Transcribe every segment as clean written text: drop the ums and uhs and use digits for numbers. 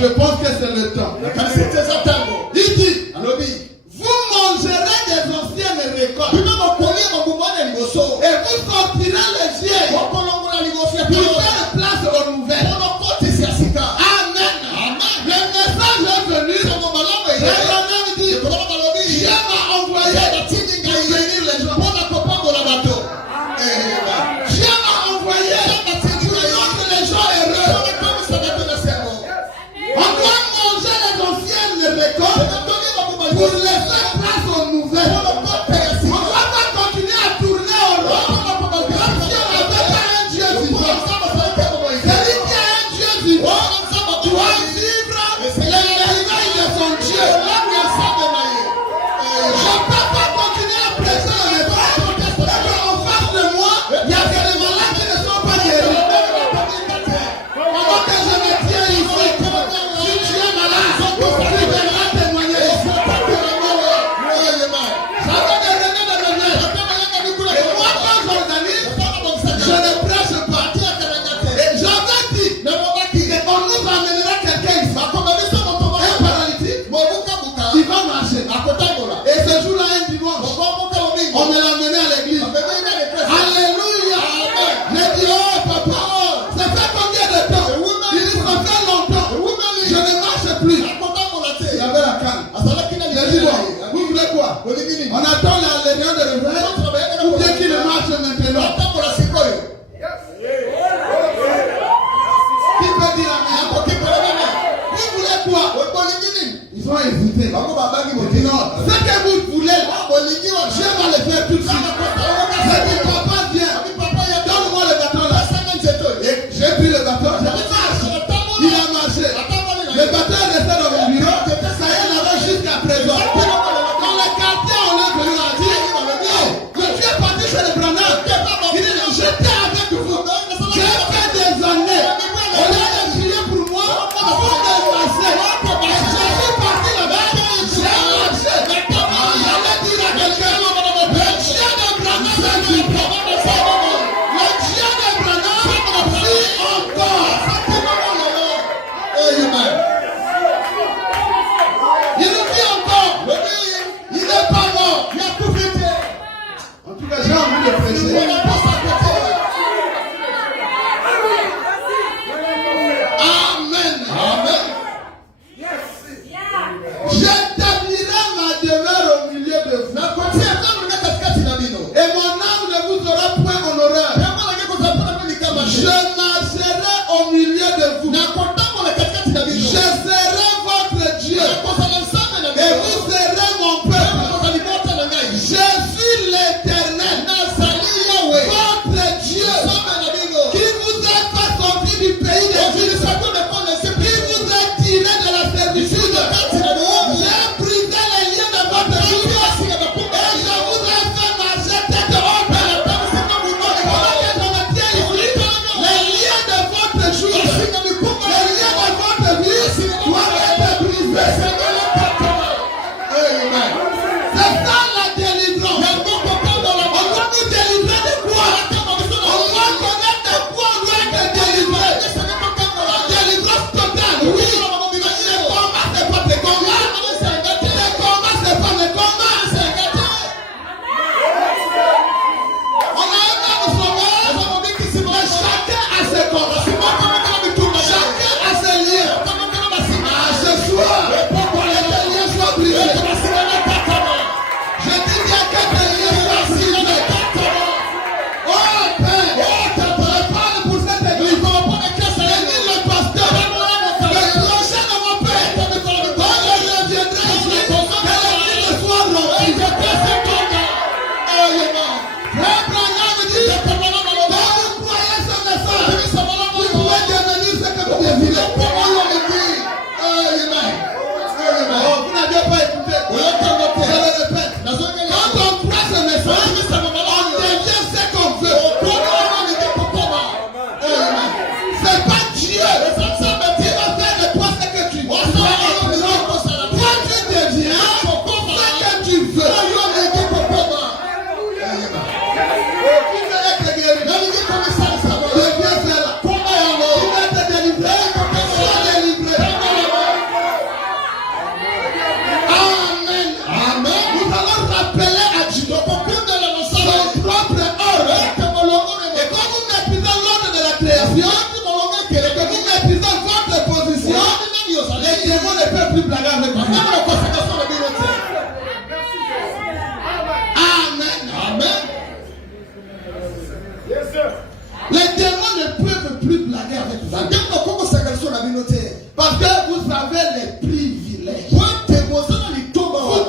Je pense que c'est le temps. Il dit, vous mangerez des anciennes récoltes. Et vous sortirez les vieilles. Pour faire place aux nouvelles. Amen. Le message est venu. Et Abraham dit, Dieu m'a envoyé pour bénir les gens. Dieu m'a envoyé pour rendre les gens heureux. On doit manger les anciennes récoltes pour laisser place aux nouvelles. On ne doit pas continuer à tourner au rond comme si on n'avait pas un Dieu vivant. Celui qui a un Dieu vivant doit vivre les merveilles de son Dieu. Je ne peux pas continuer à prêcher le message parce qu'en face de moi, il y a des malades qui ne sont pas guéris. Pendant que je me tiens ici, si tu es malade, tu devras témoigner ici. Ça va devenir de venir. Et moi, quand j'organise, je ne prêche pas. Et j'avais dit, on nous amènera quelqu'un ici, un paralytique, il va marcher. Et ce jour-là, un dimanche, on me l'a amené à l'église. Alléluia. J'ai dit, oh papa, ça fait combien de temps? Il dit, ça fait longtemps. Je ne marche plus. Il y avait la canne. J'ai dit, bon, vous voulez quoi? On attend la légion de réveil ou bien qu'il marche maintenant? Qui peut dire amen? Vous voulez quoi? Ils ont hésité. Ils disent non, ce que vous voulez, Dieu va le faire tout de suite. J'ai dit, papa, viens. Donne-moi le bâton là. Et j'ai pris le bâton. Il a marché. Le bâton est resté dans mon bureau. Ça y est, là-bas jusqu'à présent. Dans le quartier, on est venu à dire, que tu es parti chez le Branham. Il dit, j'étais avec vous. J'ai fait des années. On a prié pour moi. Pour me passer. Je suis parti là-bas. J'ai marché. J'allais dire à quelqu'un, le Dieu de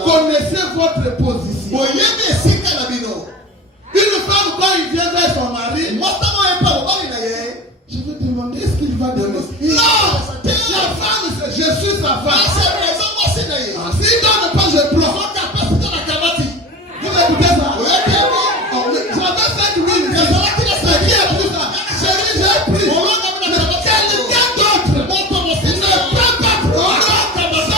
Connaissez votre position. Une femme, quand il vient vers son mari, je vais demander ce qu'il va donner. Non! La femme, je suis sa femme. S'il ne donne pas, je prends. Vous écoutez ça? J'avais 5 000. C'est qui a pris ça? Chérie, j'ai pris. Mais quelqu'un d'autre ne peut pas prendre sans demander.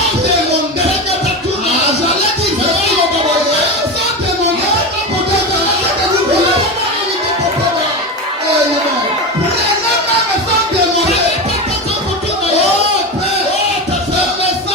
J'allais dire,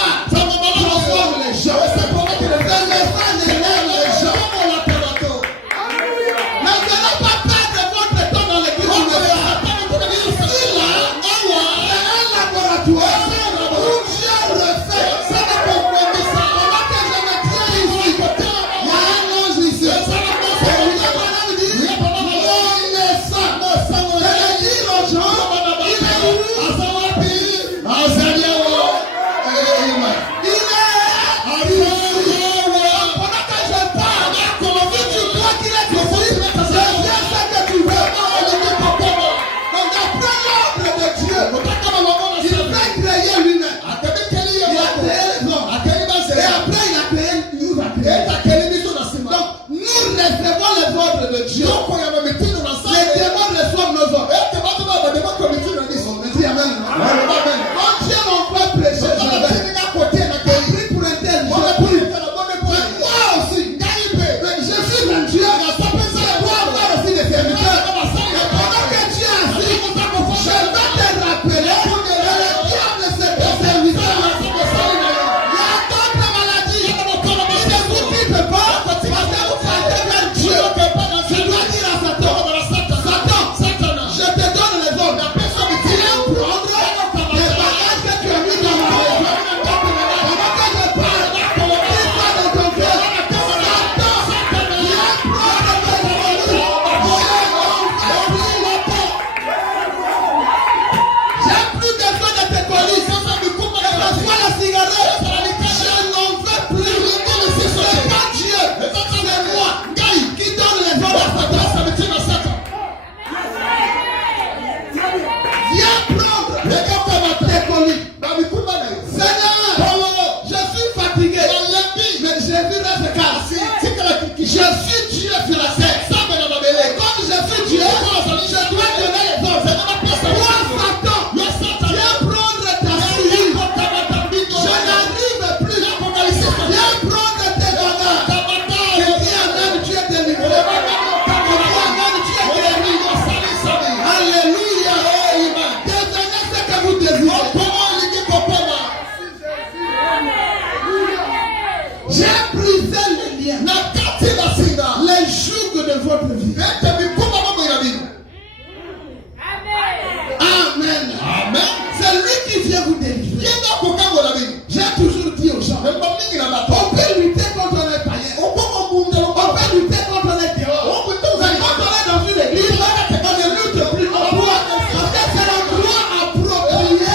sans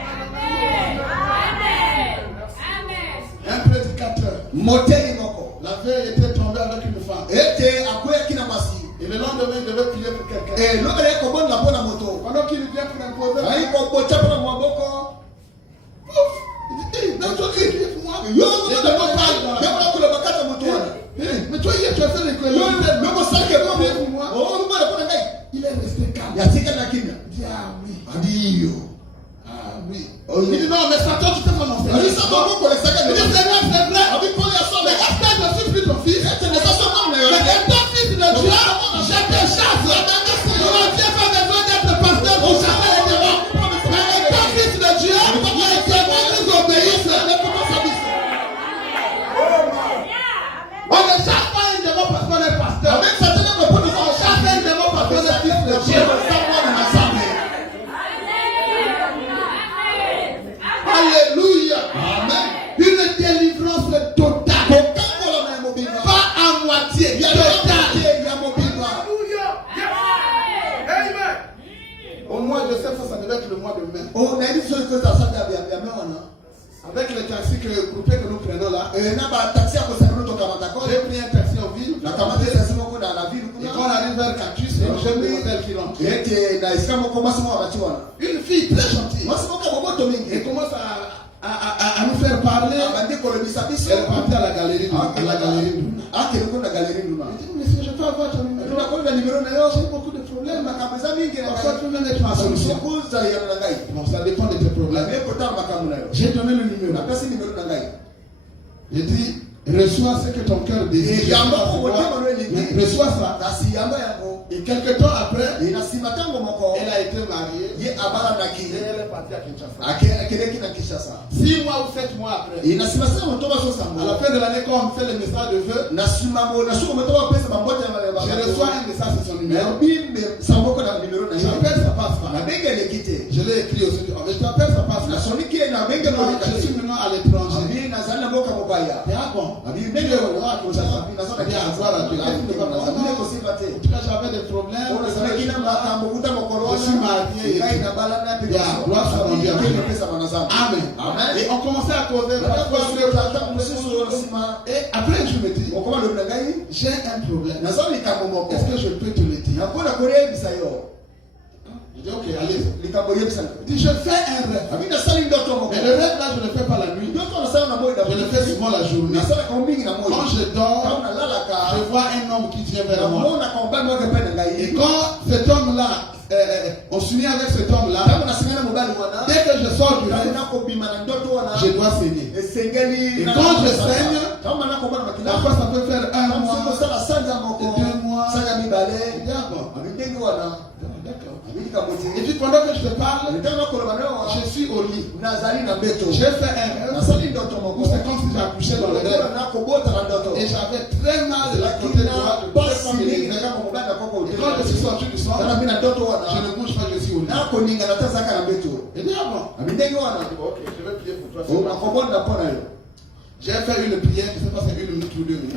demander. La veille était tombé avec une femme. Et le lendemain, il devait prier pour quelqu'un. Pendant qu'il vient pour imposer, mais toi, hier, tu as fait l'école. Il est resté calme. Il dit, ah oui. Ah oui. Il dit, non, mais Satan, tu t'es pas mon frère. Il dit, Seigneur, c'est vrai. Mais est-ce que je suis plus ton fils? Mais ton fils de Dieu, je te chasse. Dieu n'a pas besoin d'être pasteur pour chasser les démons. Mais ton fils de Avec les taxis groupés que nous prenons là, j'ai pris un taxi en ville. Et quand on arrive vers Cactus, j'ai mis un hôtel qui rentre. Une fille très gentille. Elle commence à nous faire parler. Elle est partie à la galerie. Elle dit, monsieur, je peux avoir ton numéro. J'ai beaucoup de problèmes. Parfois, tu peux même être ma solution. Bon, ça dépend de tes problèmes. J'ai donné le numéro. J'ai dit, reçois ce que ton cœur désire. Reçois ça. Et quelques temps après, elle a été mariée. Et elle est partie à Kinshasa. 6 mois ou 7 mois après, à la fin de l'année, quand on fait le message de vœux, je reçois un message sur son numéro. J'appelle, ça passe pas. Je l'ai écrit aussi. Je t'appelle, ça passe pas. Je suis maintenant à l'étranger. Et ah bon, j'avais des problèmes. Je suis marié. Amen. Et on commençait à causer. Et après, je me dis, j'ai un problème. Est-ce que je peux te le dire? Je dis, ok, allez. Je fais un rêve. Mais le rêve là, je ne le fais pas la nuit. Je le fais souvent la journée. Quand je dors, je vois un homme qui vient vers moi. Et quand cet homme-là, on s'unit avec cet homme-là, dès que je sors du rêve, je dois saigner. Et quand je saigne, parfois ça peut faire 1 mois, 2 mois. D'accord. Et puis pendant que je te parle, je suis au lit. J'ai fait un rêve où c'est comme si j'accouchais dans le rêve. Et j'avais très mal de la côté droite. Et quand je suis sorti du sang, je ne bouge pas, je suis au lit. Et bien bon. Ok, je vais prier pour toi. J'ai fait une prière, je ne sais pas si c'est 1 minute ou 2 minutes.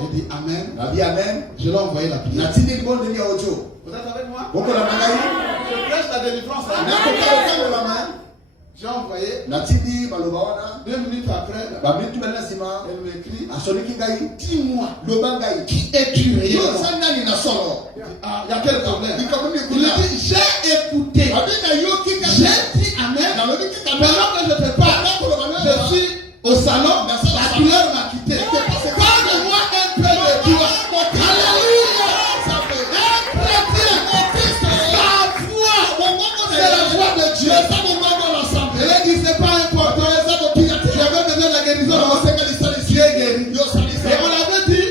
J'ai dit Amen. Je l'ai envoyé la prière. Vous êtes avec moi? Je prêche la délivrance. J'ai envoyé. 2 minutes après, elle m'écrit. Dis-moi, qui es-tu réellement? Il y a quel problème? Il a dit, j'ai écouté. J'ai dit Amen. Pendant que je te parle, je suis au salon, la douleur m'a quitté. Parle-moi un peu de toi. Alléluia. Un chrétien, sa voix, c'est la voix de Dieu. Elle a dit, c'est pas important. J'avais besoin de la guérison. Tu es guéri. Et on avait dit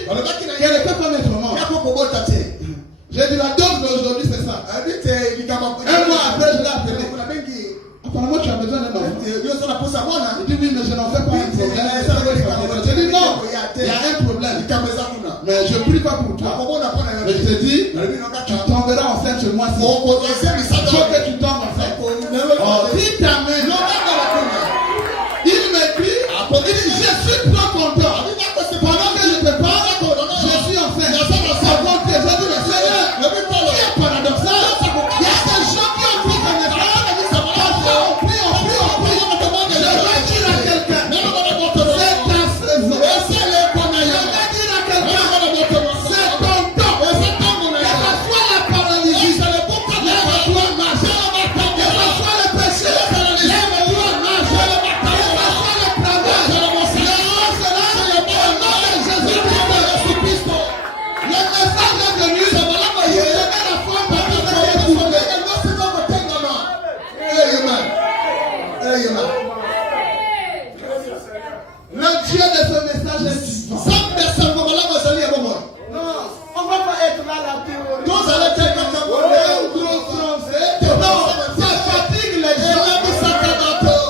qu'elle ne peut pas mettre mort. J'ai dit, la dose d'aujourd'hui, c'est ça. 1 mois après, je l'ai appelé. Apparemment, tu as besoin d'un enfant. Il dit, oui, mais je n'en fais pas un problème. Je dis, non, il y a un problème. Mais je ne prie pas pour toi. Mais je te dis, tu tomberas enceinte ce mois-ci. Il faut que tu tombes enceinte. Dis ta main. Il m'écrit, il dit, je suis trop content. Pendant que je te parle, je suis enceinte. Je dis, le Seigneur, qui est paradoxal, il y a des gens qui ont pris ton effort. Le Dieu de ce message est vivant. Non, on ne va pas être là la théorie. Non, ça fatigue les gens.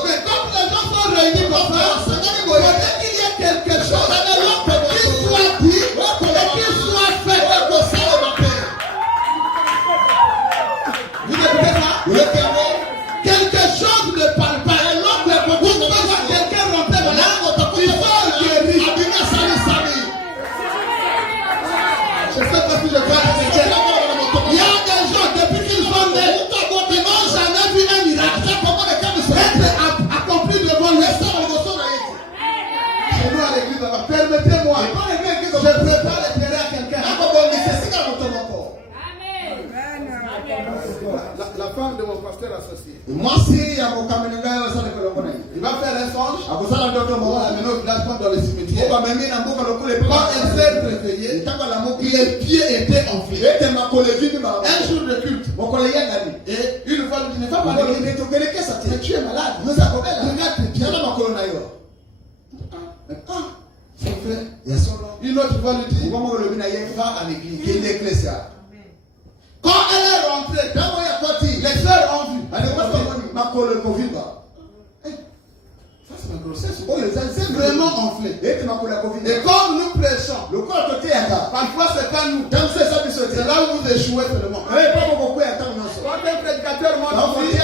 Mais comme les gens sont réunis comme ça, il faut qu'il y ait quelque chose qui soit dit et qui soit fait. Vous écoutez ça? Quelque chose ne parle pas. Vous pouvez voir quelqu'un rentrer là. Il faut guérir. prépare le terrain à quelqu'un. La femme de mon pasteur associé. Il va faire un songe. Maintenant, il place dans le cimetière. Quand elle s'est réveillée, les pieds étaient enflés. Un jour de culte. Et une fois, il ne va pas dire, tu es malade. Regarde tes pieds. Son frère. Une autre fois, lui dit, va à l'église. Quand elle est rentrée, les sœurs ont vu. Ça c'est ma grossesse. C'est vraiment enflé. Et comme nous prêchons, parfois c'est pas nous. C'est là où vous échouez seulement. Quand un prédicateur monte ici, ne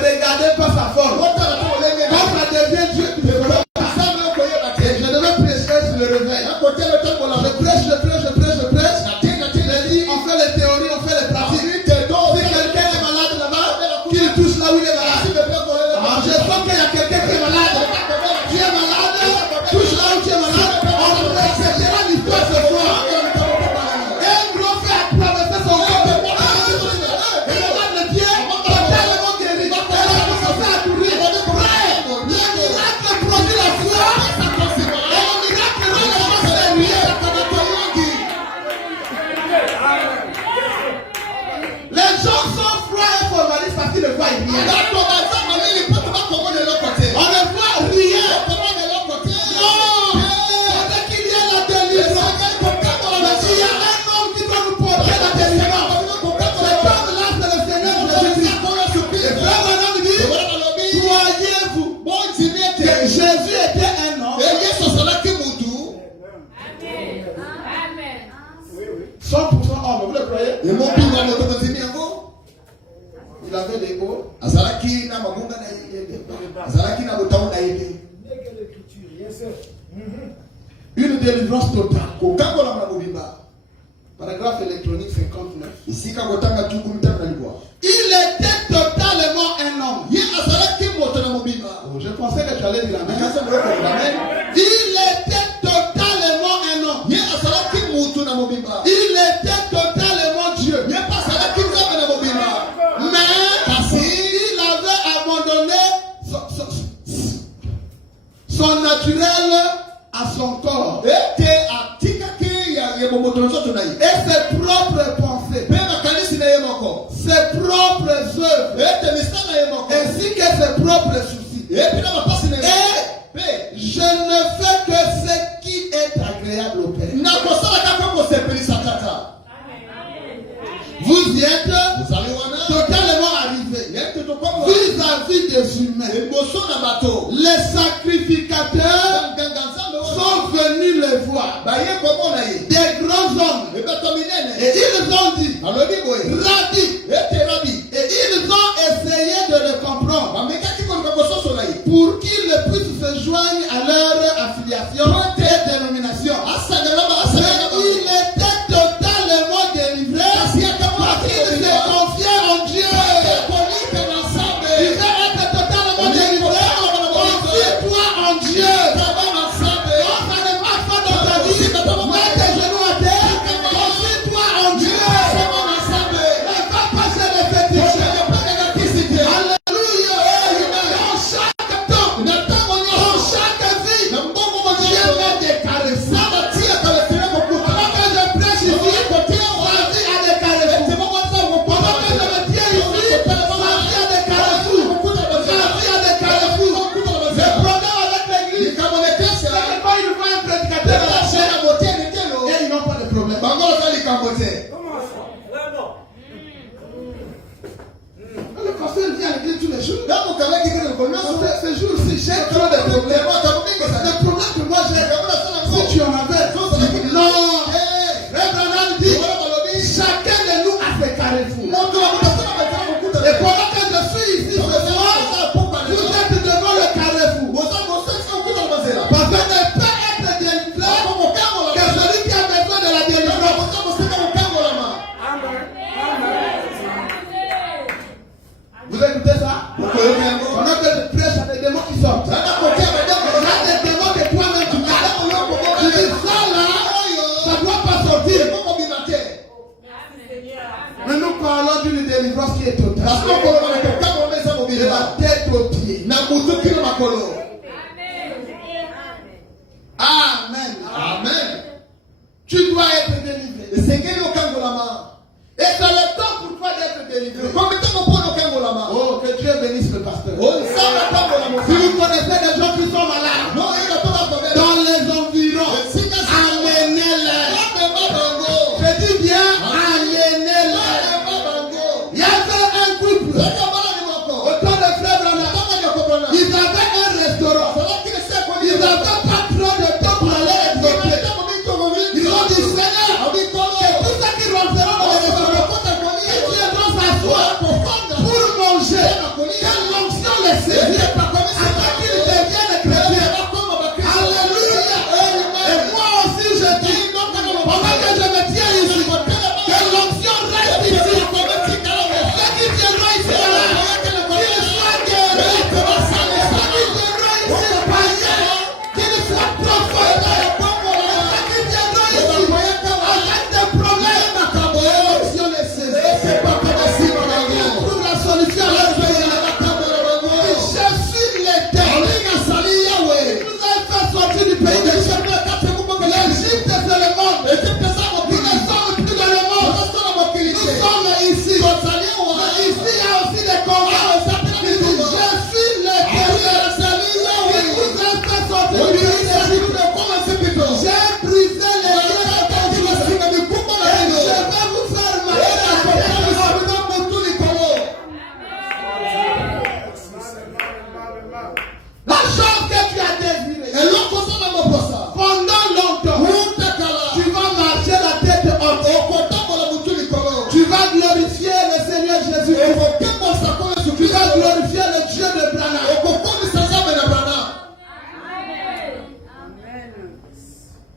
regardez pas sa forme. Quand ça devient Dieu, tu peux pas. Je devais prêcher sur le réveil. Je prêche. Je dis, on fait les théories, on fait les pratiques. Si quelqu'un est malade là-bas, qu'il touche là où il est malade. Je sens qu'il y a quelqu'un qui est malade. Tu es malade, touche là où tu es malade. On acceptera l'histoire ce soir. Un gros frère a prometté son corps. Il regarde le pied, totalement guéri. Elle a commencé à courir. Le miracle produit la foi. Et le miracle rend les gens sérieux. Les gens sont froids et formalistes parce qu'ils ne voient rien. On ne voit rien. Non. Dès qu'il y a la délivrance, il y a un homme qui doit nous porter la délivrance. Cet homme-là, c'est le Seigneur Jésus-Christ. Et frère Madame dit, croyez-vous que Jésus était un homme? 100% homme, vous le croyez? Il avait l'ego. Une délivrance totale. Paragraphe électronique 59. Il était totalement un homme. Je pensais que tu allais dire la même. Il était totalement un homme. Il était totalement Dieu. Mais il avait abandonné son naturel à son corps. Et ses propres pensées. Ses propres œuvres. Ainsi que ses propres soucis. Et je ne fais que ce qui est agréable au Père. Vous y êtes totalement arrivés vis-à-vis des humains. Les sacrificateurs sont venus les voir. Des grands hommes. Et ils ont dit, Rabbi. Et ils ont essayé de le comprendre pour qu'ils puissent se joindre à leur affiliation et dénomination. Mais il était totalement délivré parce qu'il se confiait en Dieu. Il était totalement délivré. Confie-toi en Dieu. Ça ne marche pas dans ta vie. Mets tes genoux à terre. Confie-toi en Dieu. Ne va pas chez les fétiches. Alléluia. Dans chaque temps, dans chaque vie, Dieu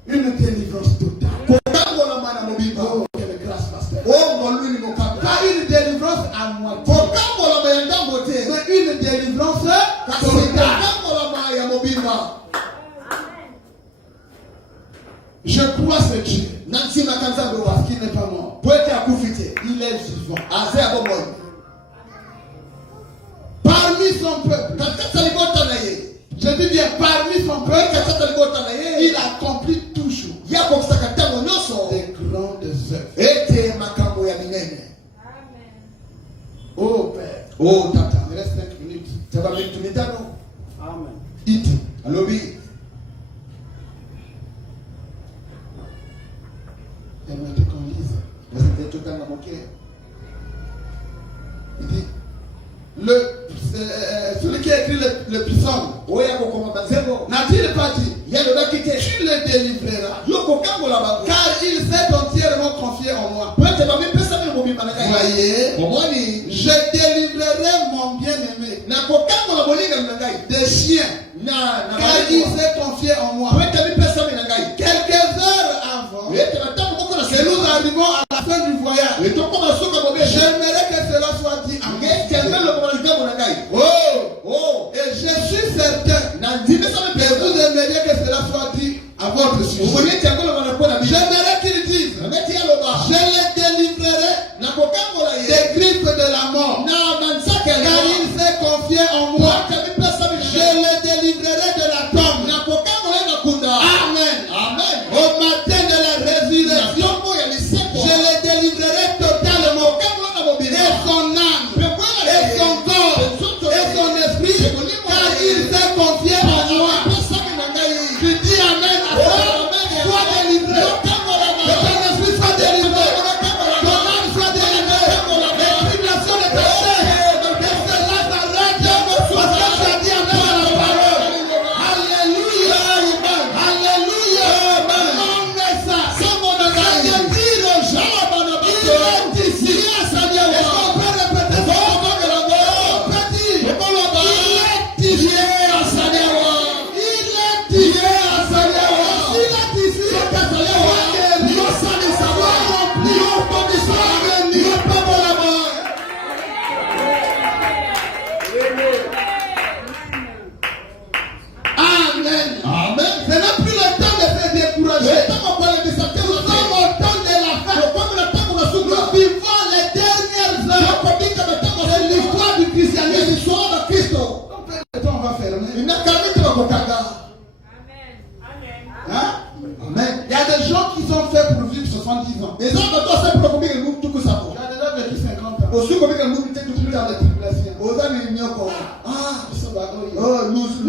Une délivrance totale. Oh, quelle grâce, pasteur. Pas une délivrance à moitié. Mais une délivrance totale. Je crois ce Dieu. Parce qu'il n'est pas mort. Il est vivant. Parmi son peuple. Je dis bien parmi son peuple. Il accomplit toujours des grandes œuvres. Oh Père. Oh Tata. Il reste 5 minutes. Amen. Iti. Alobi. J'aimerais qu'on lise. Il dit, celui qui a écrit le psaume, n'a-t-il pas dit, tu le délivreras, car il s'est entièrement confié en moi. Voyez, je délivrerai mon bien-aimé des chiens, car il s'est confié en moi. Quelques heures avant que nous arrivons à la fin du voyage, j'aimerais que cela soit dit en et je suis certain que vous aimeriez que cela soit dit à votre sujet. J'aimerais qu'il dise, je les délivrerai des griffes de la mort, car il s'est confié en moi. Je les délivrerai de la tombe. Amen. Au matin de la résurrection, je les délivrerai totalement. Et son âme, et son corps, et son esprit, car il s'est confié en moi. Tu dis Amen à ça. Sois délivré. Que ton esprit soit délivré. Ton âme soit délivrée. Les tribulations de péché. Que cela s'arrête. Parce que tu as dit Amen à la parole. Alléluia. Alléluia. Non, mais ça. Ça veut dire aux gens, il est ici. Est-ce qu'on peut répéter ça? Amen. Ce n'est plus le temps de se décourager. Nous sommes au temps de la fin. Nous vivons les dernières heures. C'est l'histoire du christianisme. On va fermer. Amen. Il y a des gens qui sont faits pour vivre 70 ans. Il y a des gens qui ont vécu 50 ans. Dans les tribulations.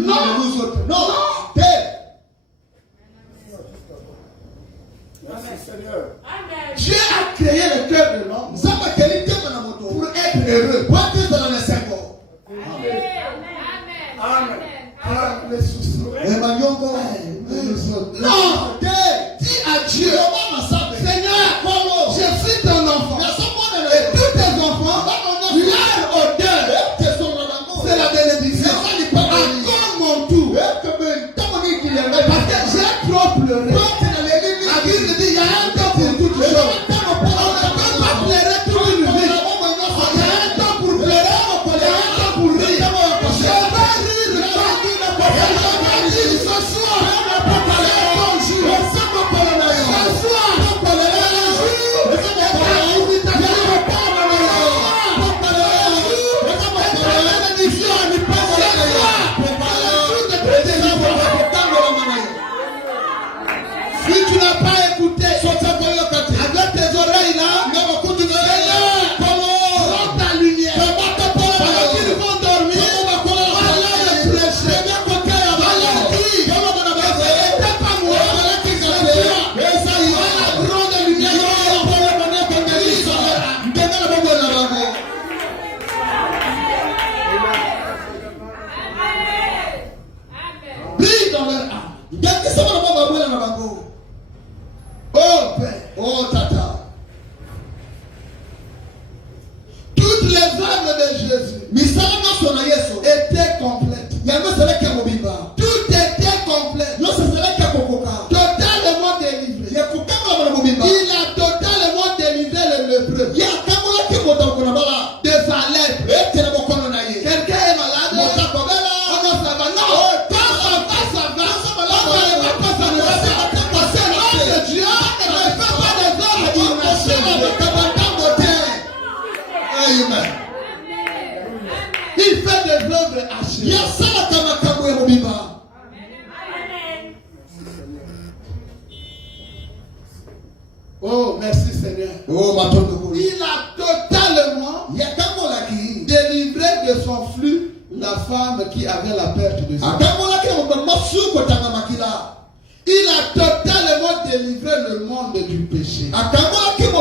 Non. Dieu a créé le cœur de l'homme pour être heureux. Amen. Non, dis à Dieu, Seigneur, je suis ton enfant. Et tous tes enfants, leur odeur, c'est la bénédiction. Encore mon tour. Parce que j'ai trop pleuré. La Bible dit, il y a un temps pour toutes les choses. On ne peut pas pleurer toute une vie. Il y a un temps pour pleurer, il y a un temps pour rire. Je vais rire ce soir. Bonjour. Ce soir. Si tu n'as pas écouté, avec tes oreilles là, prends ta lumière. Pendant qu'ils vont dormir, allez les prêcher. Allez dire, n'était pas moi. La grande lumière. Brille dans leur âme. Oh Père, oh Tata. Toutes les œuvres de Jésus étaient complètes. Tout était complet. Totalement merci Seigneur. Il a totalement délivré de son flux la femme qui avait la perte de sang. Il a totalement délivré le monde du péché. Qui croit que le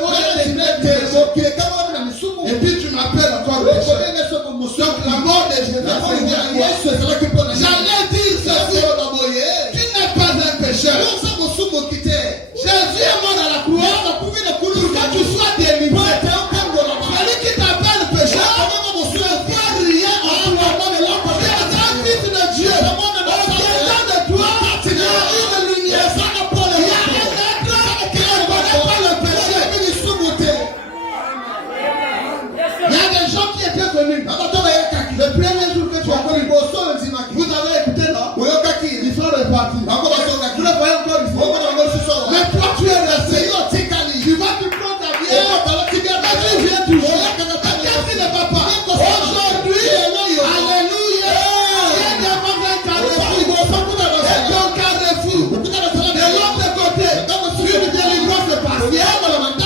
monde est délivré? Et puis tu m'appelles encore pécheur. Donc la mort de Jésus. J'allais dire ceci. Tu n'es pas un pécheur. Jésus est mort à la croix pour que tu sois délivré. Celui qui t'appelle pécheur ne voit rien en toi. Tu es un fils de Dieu. Au-dedans de toi, il y a une lumière. Il y a un être qui ne connaît pas le péché. Il y a des gens qui étaient venus. Le premier jour que tu as connu, vous avez écouté, non? Ils sont repartis. Vous le voyez encore ici. Mais toi, tu es resté. Tu vas te prendre ta bière. Tu viens toujours. Qu'est-ce qui ne va pas? Aujourd'hui, alléluia. Il y a un carrefour. Et ton carrefour. De l'autre côté, une délivrance partielle.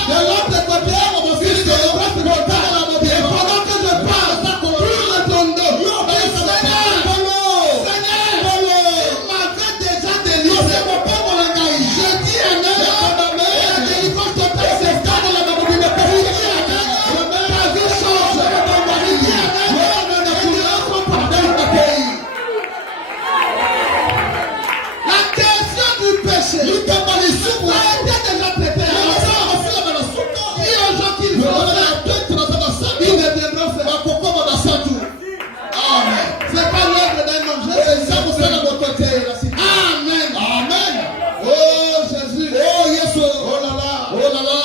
De l'autre côté, une délivrance totale. Et pendant que je parle, tourne ton dos. Seigneur, tu m'avais déjà délivré. Je dis amen. La délivrance totale, c'est ça de la Bible. Je dis amen. Ta vie change. Je dis amen. Les délivrance sont pardonnées dans le pays. La question du péché a été déjà traitée. Il y a des gens qui le font. Ils ne viendront faire pourquoi on a ça tout. Amen. C'est pas l'œuvre d'un homme. Ça vous fait de votre côté. Amen. Amen. Oh Jésus. Oh Yesu. Oh là là. Oh là là.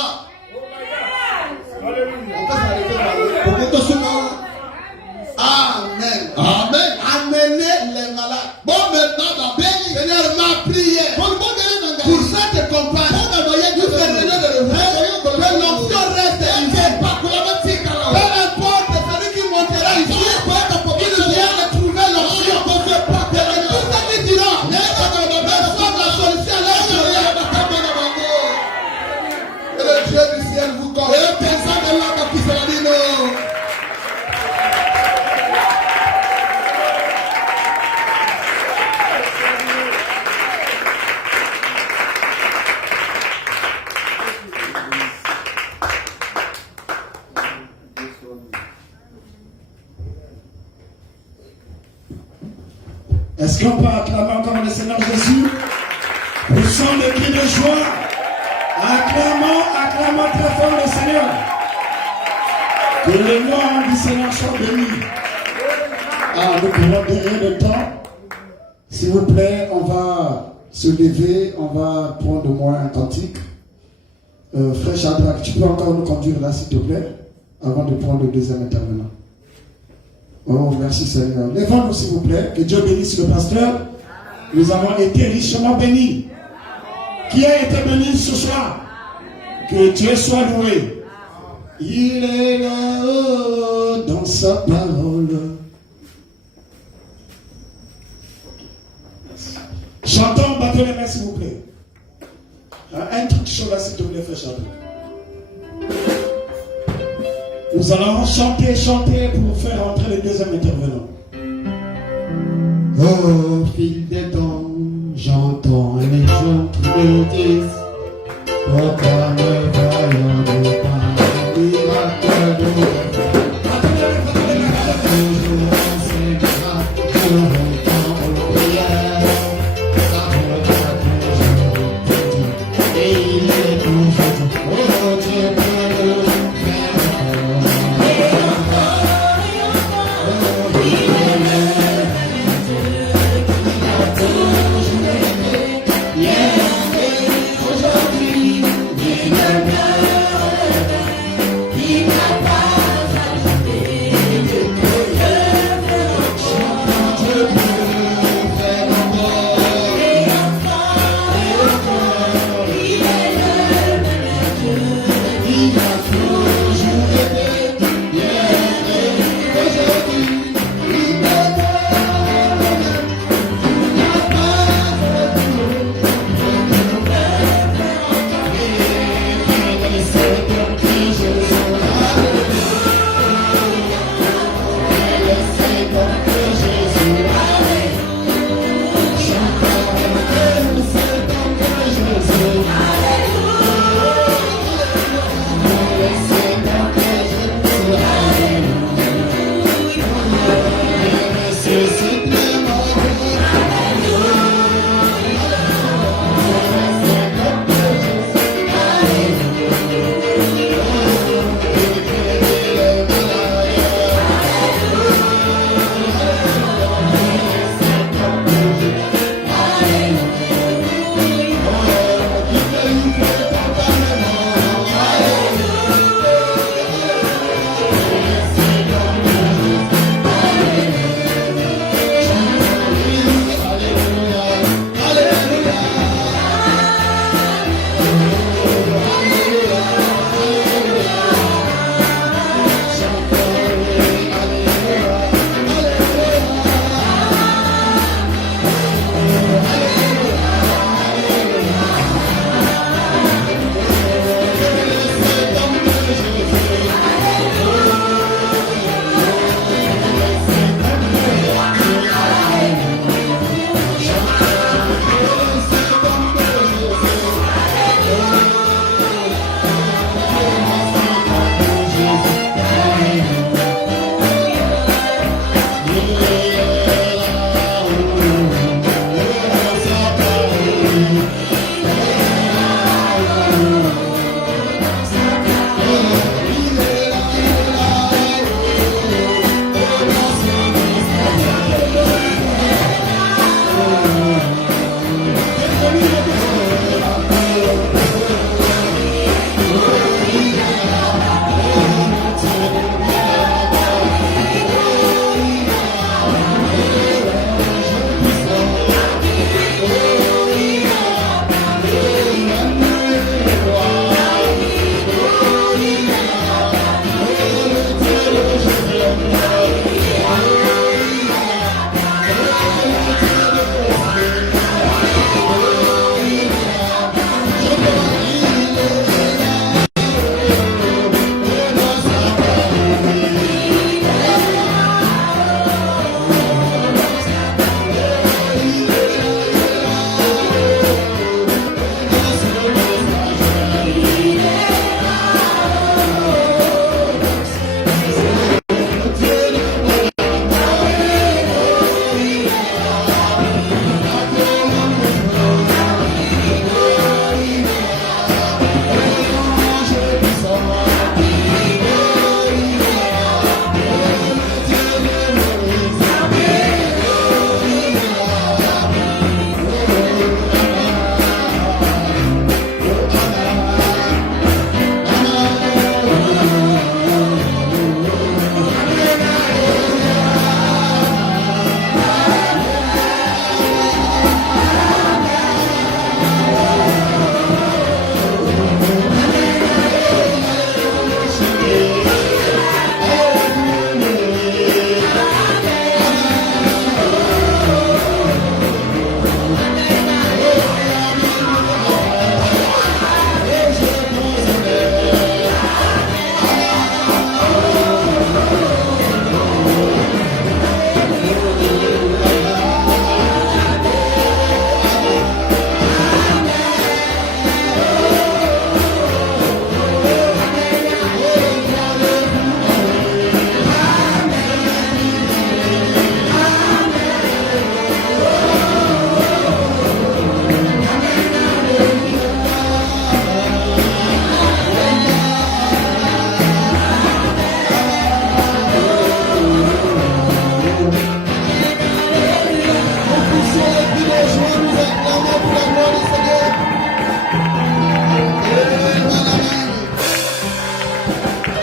On peut s'arrêter là. Amen. Amen. Amenez les malades. Bon, maintenant, Seigneur, ma prière pour cette campagne, que l'onction reste élevée. Peu importe celui qui montera ici, il vient de trouver l'onction. Et tout ce qui dira, la solution à l'intérieur. Et le Dieu du ciel vous connaît. Est-ce qu'on peut acclamer encore le Seigneur Jésus? Poussons le cri de joie. Acclamons très fort le Seigneur. Que le nom du Seigneur soit béni. Nous pourrons gagner le temps. S'il vous plaît, on va se lever, on va prendre au moins un cantique. Frère Shadrach, tu peux encore nous conduire là, s'il te plaît, avant de prendre le deuxième intervenant. Oh, merci Seigneur. Lèvons-nous s'il vous plaît. Que Dieu bénisse le pasteur. Nous avons été richement bénis. Qui a été béni ce soir? Que Dieu soit loué. Il est là dans sa parole. Chantons, battez les mains s'il vous plaît. Un truc chaud là s'il te plaît, frère Chantons. Nous allons chanter pour faire entrer le deuxième intervenant. Au fil des temps, j'entends les gens qui me disent pourquoi ne voyons-nous pas le miracle de toujours ces miracles, je reprends aux prières, ça reprend toujours, et il est toujours, oh Dieu peut le faire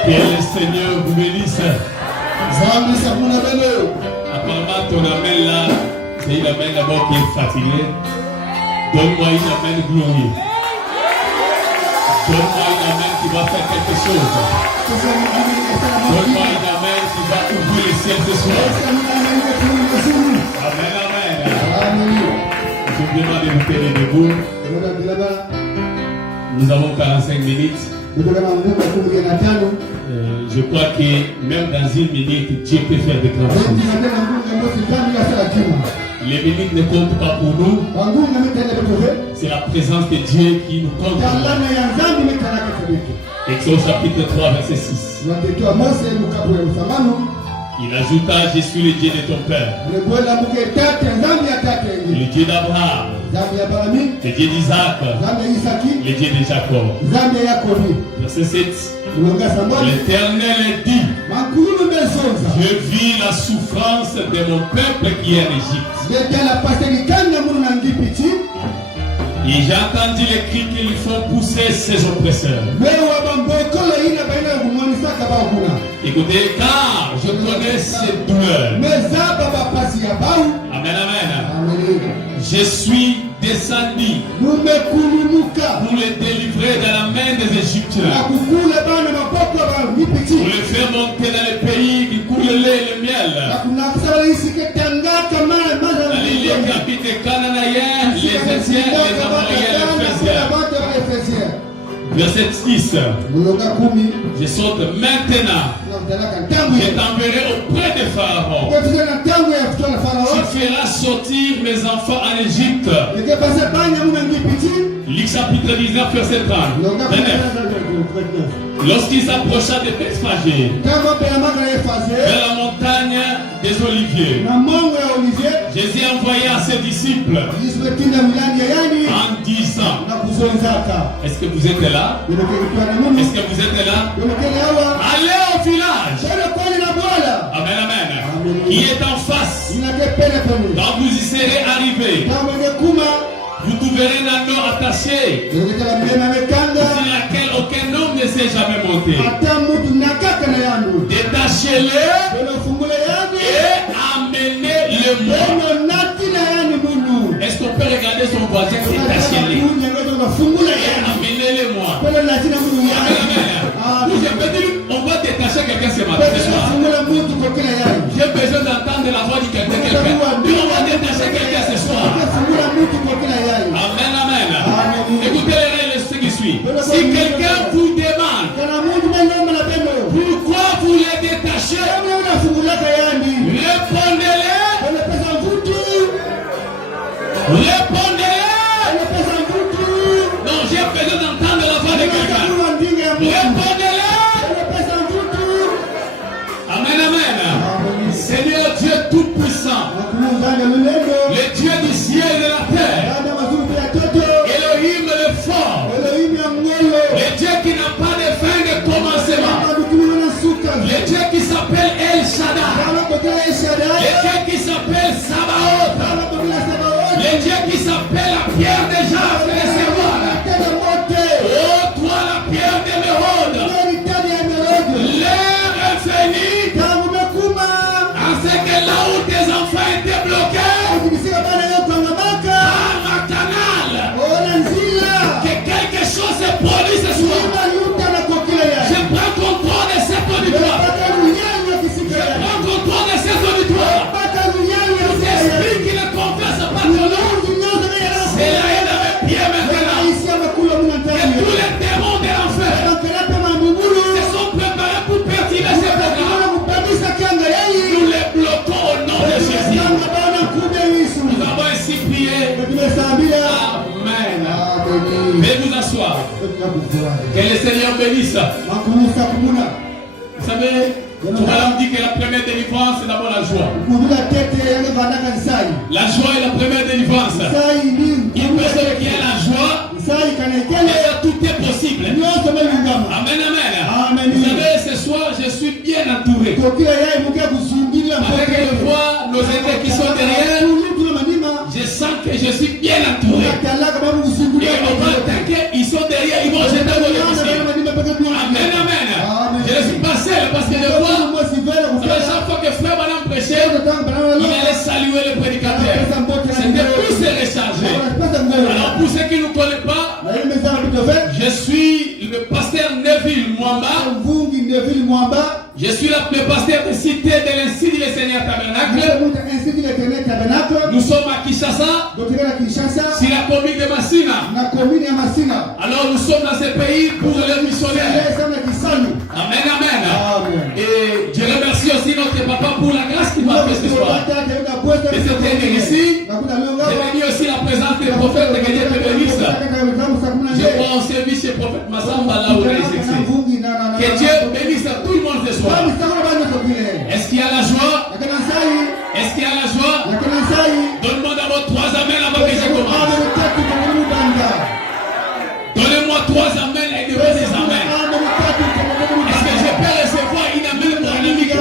Que le Seigneur vous bénisse. Apparemment, ton amen là, c'est une amen d'abord qui est fatiguée. Donne-moi une amen glorieuse. Donne-moi une amen qui va faire quelque chose. Donne-moi une amen qui va ouvrir les ciels ce soir. Amen, amen. Je vous demande de vous tenir debout. Nous avons 45 minutes. Je crois que même dans une minute, Dieu peut faire des grandes choses. Les minutes ne comptent pas pour nous. C'est la présence de Dieu qui nous compte. Exode chapitre 3, verset 6. Il ajouta, je suis le Dieu de ton père, le Dieu d'Abraham, le Dieu d'Isaac, le Dieu de Jacob. Verset 7. L'Éternel dit, je vis la souffrance de mon peuple qui est en Égypte. Et j'ai entendu les cris qu'ils font pousser ses oppresseurs. Écoutez, car je connais ces douleurs. Amen, amen. Je suis descendu pour les délivrer de la main des Égyptiens, pour les faire monter dans le pays qui coule le lait et le miel, dans les lieux qui habitent les Cananéens, les Éthiopiens, les Amoréens, les Phésiens. Verset 10. Je saute maintenant. Je t'enverrai auprès de Pharaon. Tu feras sortir mes enfants en Égypte. Luc chapitre 19, verset 30. Lorsqu'il s'approcha de Bethphagée, vers la montagne des Oliviers, Jésus envoya à ses disciples en disant, est-ce que vous êtes là? Est-ce que vous êtes là? Allez au village. Amen, amen. Qui est en face. Quand vous y serez arrivés, vous trouverez un anneau attaché sur laquelle aucun homme ne s'est jamais monté. Détachez-le et amenez-le moi. Est-ce qu'on peut regarder son voisin? Détachez-le et amenez-le moi. Je peux dire, on va détacher quelqu'un ce matin. J'ai besoin d'entendre la voix de quelqu'un. On va détacher quelqu'un ce soir. Amen, amen. Écoutez ce qui suit. Si quelqu'un vous demande pourquoi vous les détachez, répondez-le. Non, j'ai besoin d'entendre la voix de quelqu'un. Répondez-le. Amen, amen. Seigneur Dieu Tout-Puissant, le Dieu du ciel et de la terre, Elohim le fort, le Dieu qui n'a pas de fin de commencement, le Dieu qui s'appelle El Shaddai, le Dieu qui s'appelle Sabaoth, le Dieu qui s'appelle la pierre de Jacques, le Seigneur. Oh, toi la pierre d'émeraude, l'air est fini, c'est que là où tes enfants étaient bloqués, par un canal, que quelque chose se produit ce soir. Je prends contrôle de cet auditoire. Je prends contrôle de cet auditoire. Tout esprit qui ne confesse pas ton nom, c'est la haine avec pied maintenant. Que tous les démons de l'enfer se sont préparés pour perturber ces programmes. Nous les bloquons au nom de Jésus. Nous avons ainsi prié. Amen. Veuillez vous asseoir. Que le Seigneur bénisse. Vous savez, Madame dit que la première délivrance, c'est d'abord la joie. La joie est la première délivrance. Une personne qui a la joie, déjà tout est possible. Amen, amen. Vous savez, ce soir, je suis bien entouré. Avec le voix, nos aînés qui sont derrière, je sens que je suis bien entouré. Et on va attaquer, ils sont derrière, ils vont jeter dans le ciel. Amen, amen. Je ne suis pas le pasteur de cité de l'Institut du Seigneur Tabernacle. Nous sommes à Kinshasa, sur la commune de Massina. Alors nous sommes dans ce pays pour les missionnaires. Amen, amen. Et je remercie aussi notre papa pour la grâce qu'il m'a fait ce soir. Et c'est venu ici. J'ai venu aussi la présence des prophètes que Dieu te bénisse. Je crois au service du prophète Massamba là où il est ici. Que Dieu bénisse tout le monde ce soir. Est-ce qu'il y a la joie? Est-ce qu'il y a la joie? Donne-moi d'abord 3 amens avant que je commence. Donnez-moi 3 amens et devant des amens. Est-ce que je peux recevoir une amen branamique?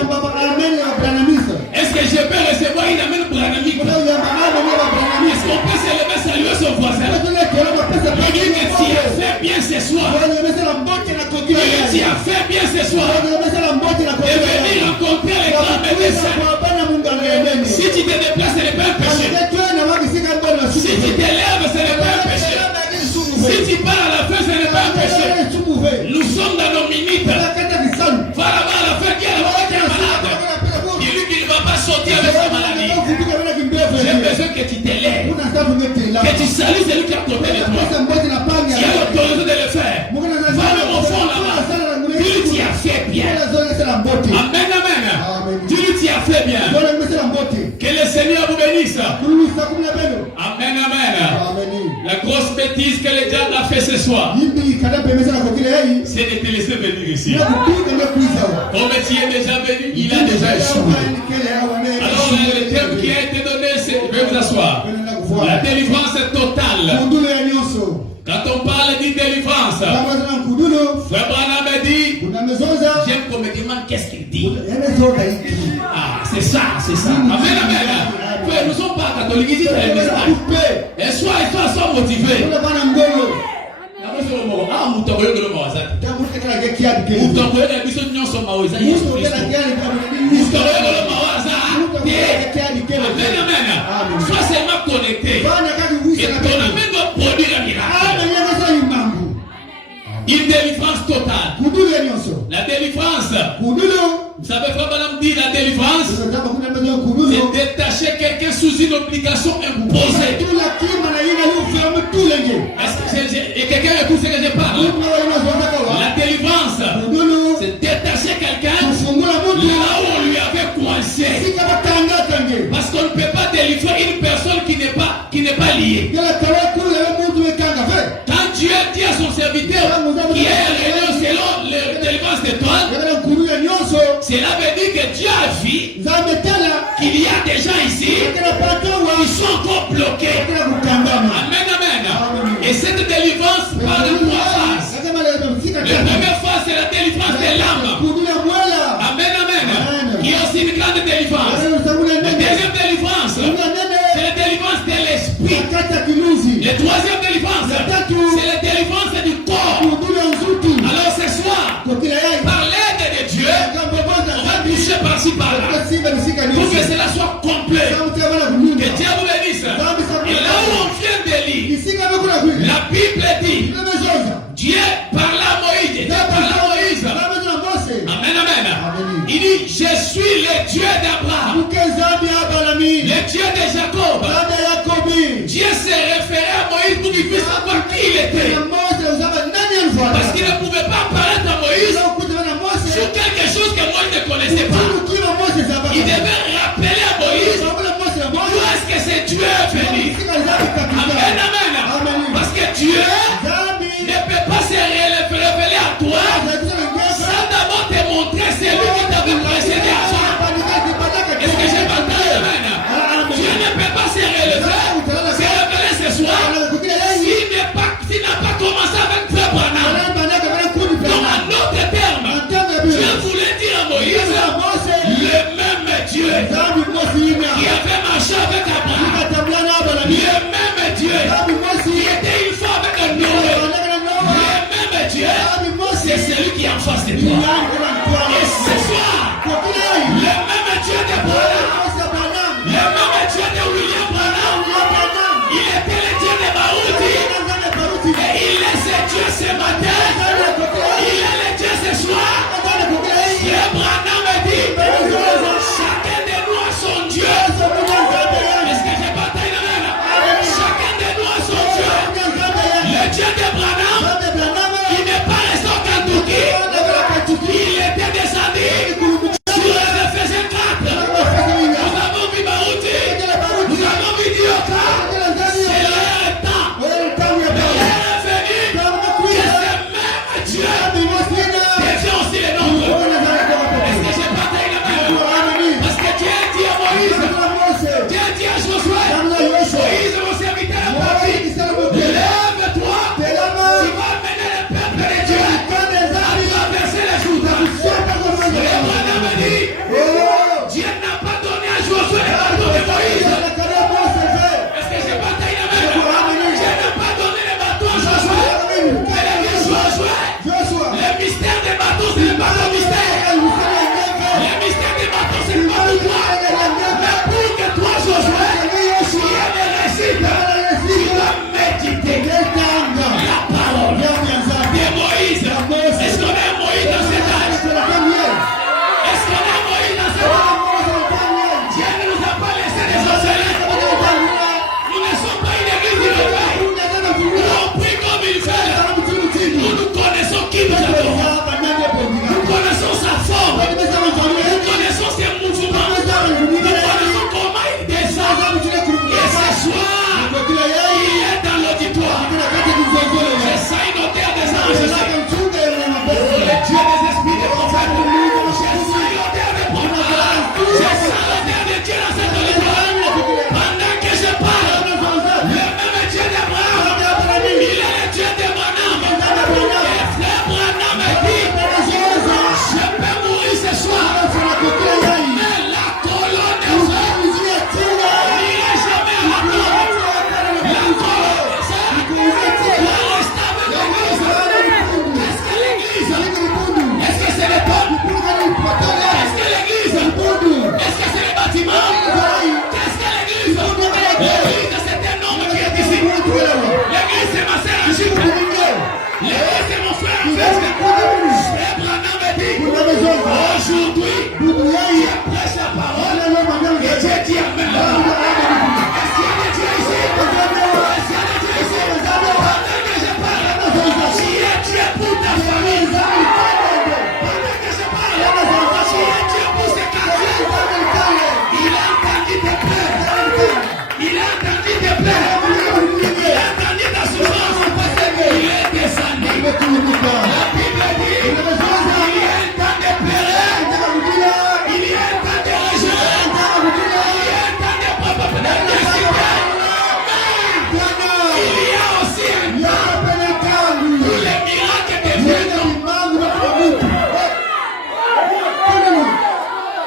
Est-ce que je peux recevoir une amen branamique? Est-ce qu'on peut se lever saluer son voisin? Il dit que tu as fait bien ce soir. Tu as fait bien ce soir. Et venir rencontrer les grands médecins. Si tu te déplaces, ce n'est pas un péché. Si tu te lèves, ce n'est pas un péché. Si tu pars à la fin, ce n'est pas un péché. Nous sommes dans nos minutes. Va là-bas à la fin, qui est malade. Dis-lui qu'il ne va pas sortir avec sa maladie. J'ai besoin que tu te lèves. Que tu salues celui qui est à côté de toi. Tu as l'autorisation de le faire. Va dans mon fond là-bas. Dis-lui tu as fait bien. Amen, amen. Dis-lui tu as fait bien. Que le Seigneur vous bénisse. Amen, amen. La grosse bêtise que le diable a fait ce soir, c'est de te laisser venir ici. Comme tu es déjà venu, il a déjà échoué. Alors le thème qui a été donné, c'est, veuillez vous asseoir. La délivrance est totale. Quand on parle de délivrance, Frère Branham a dit, j'aime qu'on me demande qu'est-ce qu'il dit. Ah, c'est ça, c'est ça. Amen, amen. Frère, nous ne sommes pas catholiques, ils disent le message. Et sois motivé. Ah, nous t'envoyons de l'homme. Nous t'envoyons de l'homme. Sois seulement connecté. Et ton amène doit produire un miracle. Une délivrance totale. La délivrance. Vous savez, Frère Branham dit la délivrance, c'est détacher quelqu'un sous une obligation imposée. Et quelqu'un écoute ce que je parle. La délivrance, c'est détacher quelqu'un là où on lui avait coincé. Parce qu'on ne peut pas délivrer une personne qui n'est pas liée. Quand Dieu dit à son serviteur qui est réuni selon la délivrance d'étoile, cela veut dire que Dieu a vu qu'il y a des gens ici qui sont encore bloqués. Amen, amen. Et cette délivrance parle de 3 phases. La première phase, c'est la délivrance de l'âme. Amen, amen. Qui est aussi une grande délivrance. La deuxième délivrance, c'est la délivrance de l'esprit. La troisième délivrance, c'est la délivrance du corps. Alors ce soir, par l'aide de Dieu, on va toucher par-ci par-là pour que cela soit complet. Que Dieu vous bénisse. Et là où on vient de lire, la Bible dit, Dieu parla à Moïse. Amen, amen. Il dit, je suis le Dieu d'Abraham, le Dieu de Jacob. Dieu s'est référé à Moïse pour qu'il puisse savoir qui il était. Parce qu'il ne pouvait pas apparaître à Moïse sur quelque chose que Moïse ne connaissait pas. Il devait rappeler à Moïse où est-ce que c'est Dieu venu. Amen, amen. Parce que Dieu ne peut pas se révéler à toi sans d'abord te montrer celui qui t'avait précédé avant. Est-ce que j'ai pas entendu? Amen. Dieu ne peut pas se révéler ce soir s'il n'a pas commencé avec Frère Branham. Donc en d'autres termes, Dieu voulait dire à Moïse, le même Dieu qui avait marché avec Abraham, le même Dieu qui était une fois avec Noé, le même Dieu, c'est celui qui est en face de toi. Et ce soir, le même Dieu d'Abraham, le même Dieu de William Branham, il était le Dieu de Baruti, et il est Dieu ce matin, il est le Dieu ce soir. Frère Branham dit plaît. Il est entendu ta souffrance. Il est descendu. La Bible dit, il est temps de pleurer. Il est temps de réjouir. Il est temps de propre. Il y a aussi un temps où les miracles deviennent.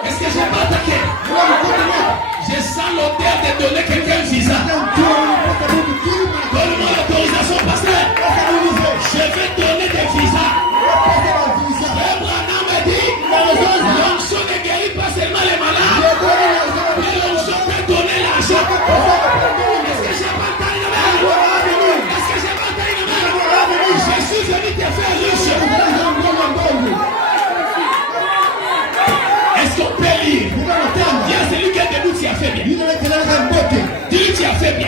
Est-ce que j'ai pas attaqué? Je sens l'odeur de donner quelqu'un un visa. Donne-moi l'autorisation, pasteur. Je vais donner des visas. Frère Branham me dit, l'onction ne guérit pas seulement les malades, mais l'onction peut donner l'argent. Est-ce que j'ai pas entendu la main? Est-ce que j'ai pas entendu la main? Je suis venu te faire riche. Est-ce qu'on peut lire? Il y a celui qui est debout, tu as fait bien. Dis-lui, tu as fait bien.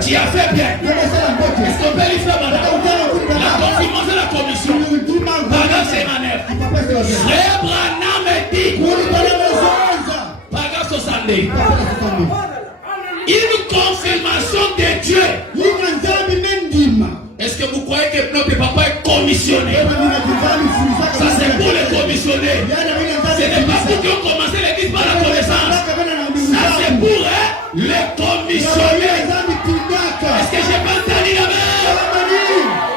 Tu as fait bien. Est-ce qu'on peut lire ça, madame? La confirmation de la commission. Paragraphe 59. Frère Branham me dit, paragraphe 62. Une confirmation de Dieu. Est-ce que vous croyez que notre papa est commissionné? Ça c'est pour les commissionnés. Ce n'est pas pour qu'ils ont commencé l'église par la connaissance. Ça c'est pour les commissionnés. Est-ce que j'ai pas entendu la main?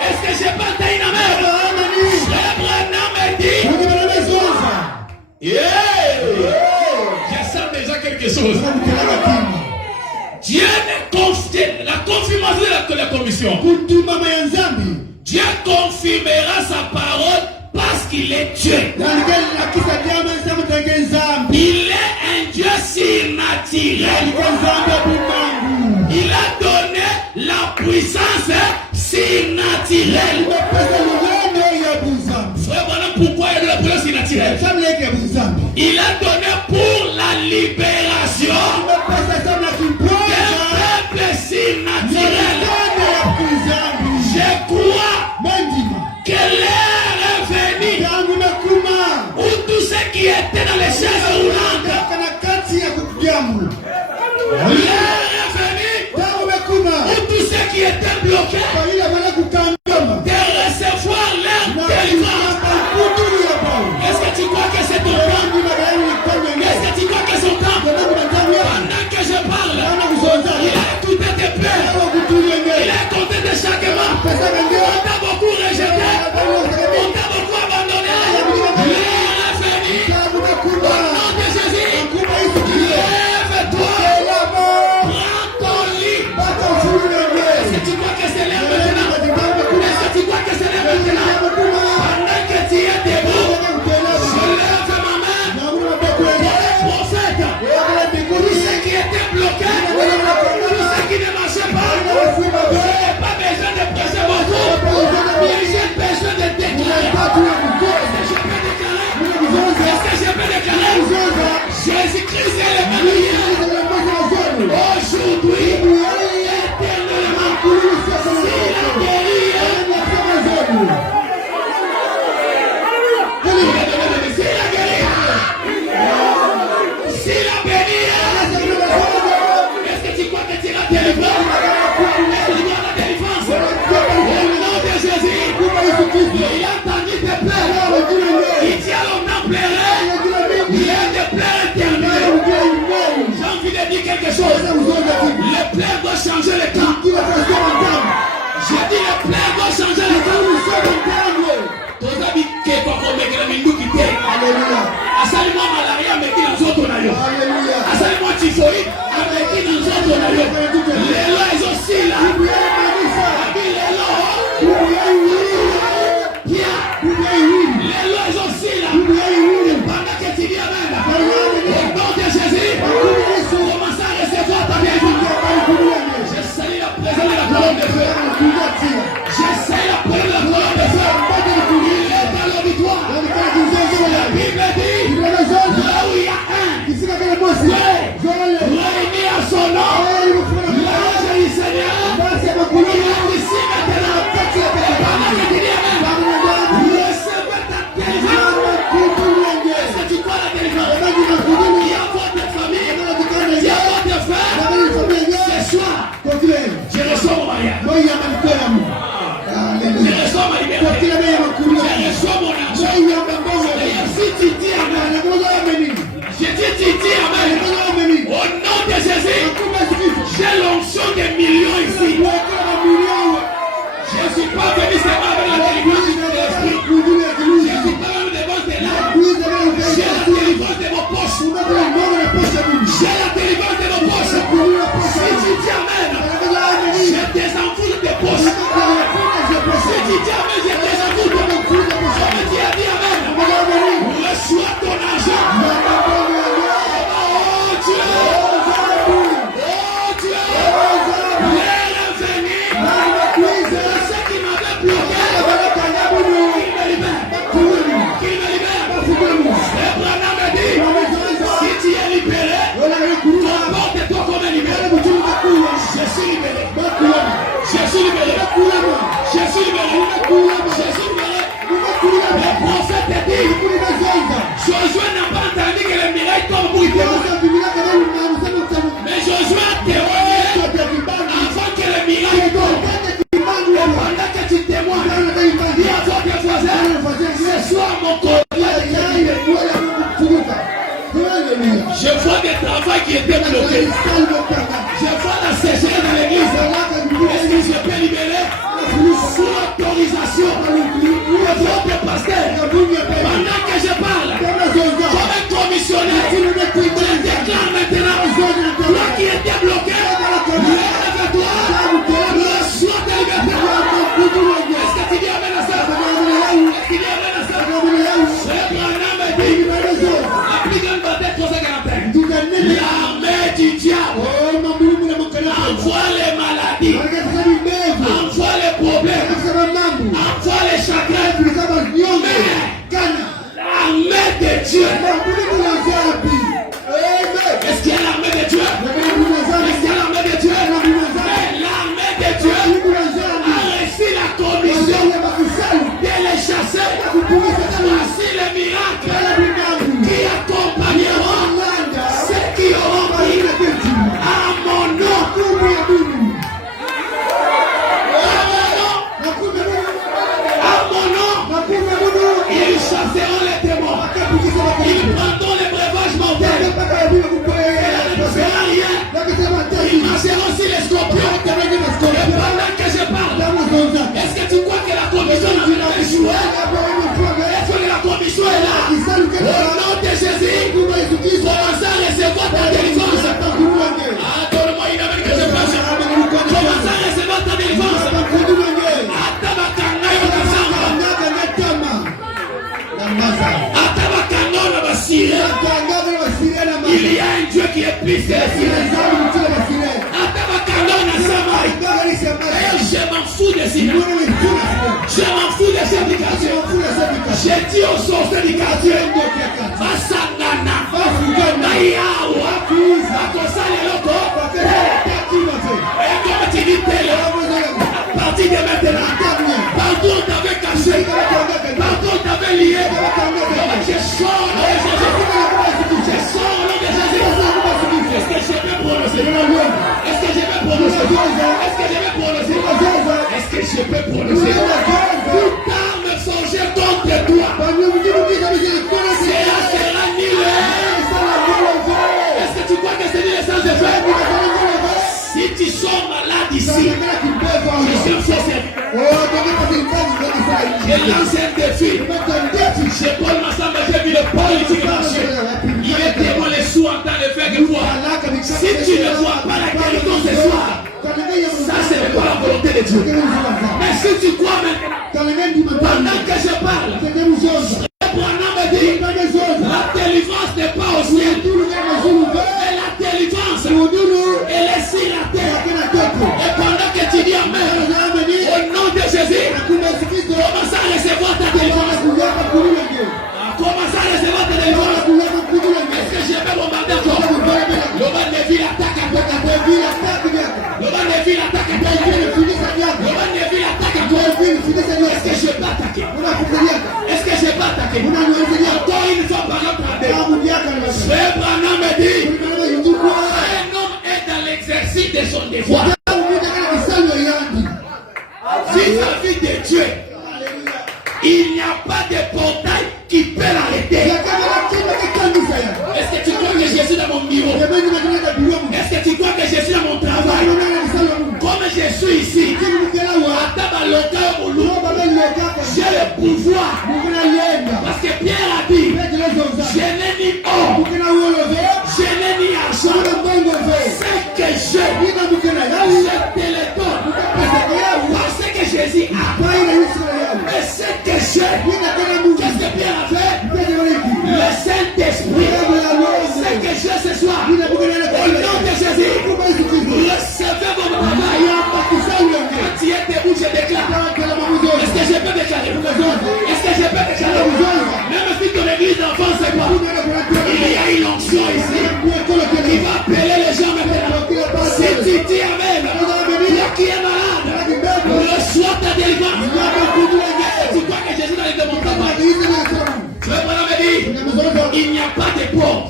Est-ce que j'ai pas entendu la main? Frère Branham me dit. Je sens déjà quelque chose. Dieu ne confie la confirmation de la commission. Dieu confirmera sa parole parce qu'il est Dieu. Il est un Dieu surnaturel. Il a donné la puissance surnaturelle. Frère, voilà pourquoi il a donné la puissance surnaturelle. Il a donné pour la libération d'un peuple surnaturel. Je crois que l'heure est venue où tous ceux qui étaient dans les chaises roulantes, l'heure est Je vois des travaux qui étaient bloqués. Je vois la sécheresse dans l'église. Est-ce que je peux libérer sous l'autorisation de votre pasteur? Pendant que je parle, comme un commissionnaire, je déclare maintenant, toi qui étais bloqué, lève-toi, reçois ta liberté. Est-ce que tu dis amen à ça? Est-ce que tu dis amen à ça? C'est Branham dit, la plus grande bataille pour sa quarantaine. L'armée du diable envoie les maladies, envoie les problèmes, envoie les chagrins. Mais l'armée de Dieu, est-ce qu'il y a l'armée de Dieu? Est-ce qu'il y a l'armée de Dieu? Mais l'armée de Dieu a réussi la commission de les chasser. Voici les miracles qui accompagneront ceux qui auront pris à mon nom. À mon nom, ils chasseront les démons. Ils prendront les breuvages mortels. Et ne fera rien. Ils marcheront sur les scorpions. Et pendant que je parle, est-ce que tu crois que la commission a échoué? Est-ce que la commission est là? Au nom de Jésus, commencez à recevoir ta délivrance. Donne-moi une amène que je passe. Commencez à recevoir ta délivrance. Il y a un Dieu qui est plus que les sirènes. Je m'en fous des sirènes. Je m'en fous des éducations. J'ai dit aux sources d'éducation, Fassanana, Nayawa, Akosale Loko, et comme tu dis tel, à partir de maintenant, partout où t'avais caché, partout où t'avais lié, je sors le nom de Jésus. Je sors le nom de Jésus. Est-ce que je vais prononcer? Est-ce que je vais prononcer? Est-ce que je vais prononcer? Est-ce que je peux prononcer? Toute arme forgée contre toi sera annulée. Est-ce que tu crois que c'est dit sans effet? Si tu sors malade ici, je suis un faux serviteur. Je lance un défi. Chez Paul Massamba, j'ai vu le politique marcher. Il est tellement les sous en train de faire que toi. Si tu ne vois pas la guérison ce soir, ça ce n'est pas la volonté de Dieu. Mais si tu crois maintenant, pendant que je parle, Branham dit, la délivrance n'est pas au ciel. Mais la délivrance, elle est sur la terre. Et pendant que tu dis amen, au nom de Jésus, commence à recevoir ta délivrance. Commence à recevoir ta délivrance. Est-ce que je vais bombarder encore? L'homme de ville attaque à toi. L'homme de ville attaque à toi. L'homme de ville attaque à toi. Est-ce que je peux attaquer? Est-ce que je peux attaquer? Encore une fois par l'autre. Frère Branham me dit, un homme est dans l'exercice de son devoir. Vis-à-vis de Dieu, il n'y a pas de portail qui peut l'arrêter. Est-ce que tu crois que je suis dans mon bureau? Est-ce que tu crois que je suis dans mon travail? Comme je suis ici, j'ai le pouvoir. Parce que Pierre a dit, je n'ai ni or, je n'ai ni argent. C'est que je te le donne. Parce que Jésus a. Mais c'est que je. Qu'est-ce que Pierre a fait? Le Saint-Esprit. C'est que je ce soir. Au nom de Jésus. Recevez mon travail. Quand tu es debout, je déclare. Est-ce que je peux déclarer? Est-ce que je peux déclarer? Même si ton église d'enfants c'est pas. Il y a une onction ici qui va appeler les gens maintenant. Si tu dis amen, il y a qui est malade, reçois ta délivrance. Tu crois que Jésus dans les de mon travail? Tu veux pas me dire? Il n'y a pas de porte.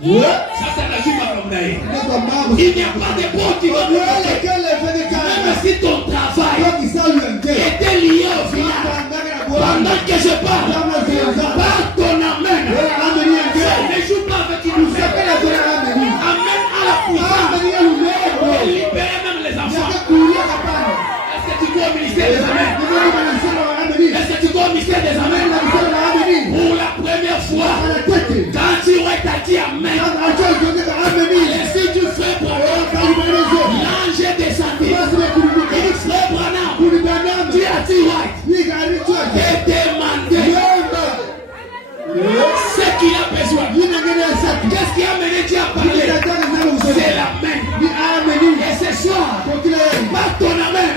Ça n'agit pas comme d'ailleurs. Il n'y a pas de porte qui va te bloquer. Même si ton travail était lié au village, pendant que je parle, par ton amen, ne joue pas avec une nouvelle. Amen à la puissance. Et libère même les enfants. Est-ce que tu crois au ministère des amens? Est-ce que tu crois au ministère des amens? Pour la première fois, quand tu t'a dit amen, et si tu fais pour l'ange est descendu. Il dit frère Branham, tu as dit ouais. Et demandé ce qu'il a besoin. Qu'est-ce qui a mené Dieu à parler? C'est l'amen. Et ce soir, par ton amen,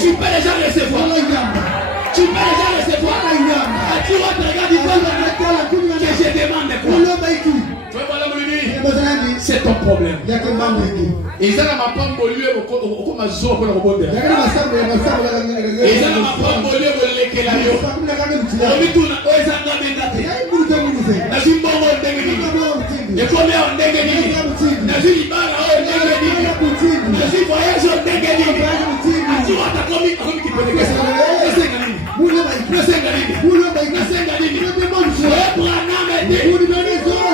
tu peux déjà recevoir. Tu peux déjà recevoir. Tu vas te regarder que je demande quoi? C'est ton problème. Et ça n'a pas lieu au mazo pour le rebondir. Et ça n'a pas lieu pour le kélayo. On dit tout, on est en train de et combien on dégaine? Nazi Libana on dégaine. Nazi voyage on dégaine. Tu vas t'accomplir comme qui peut dégainer.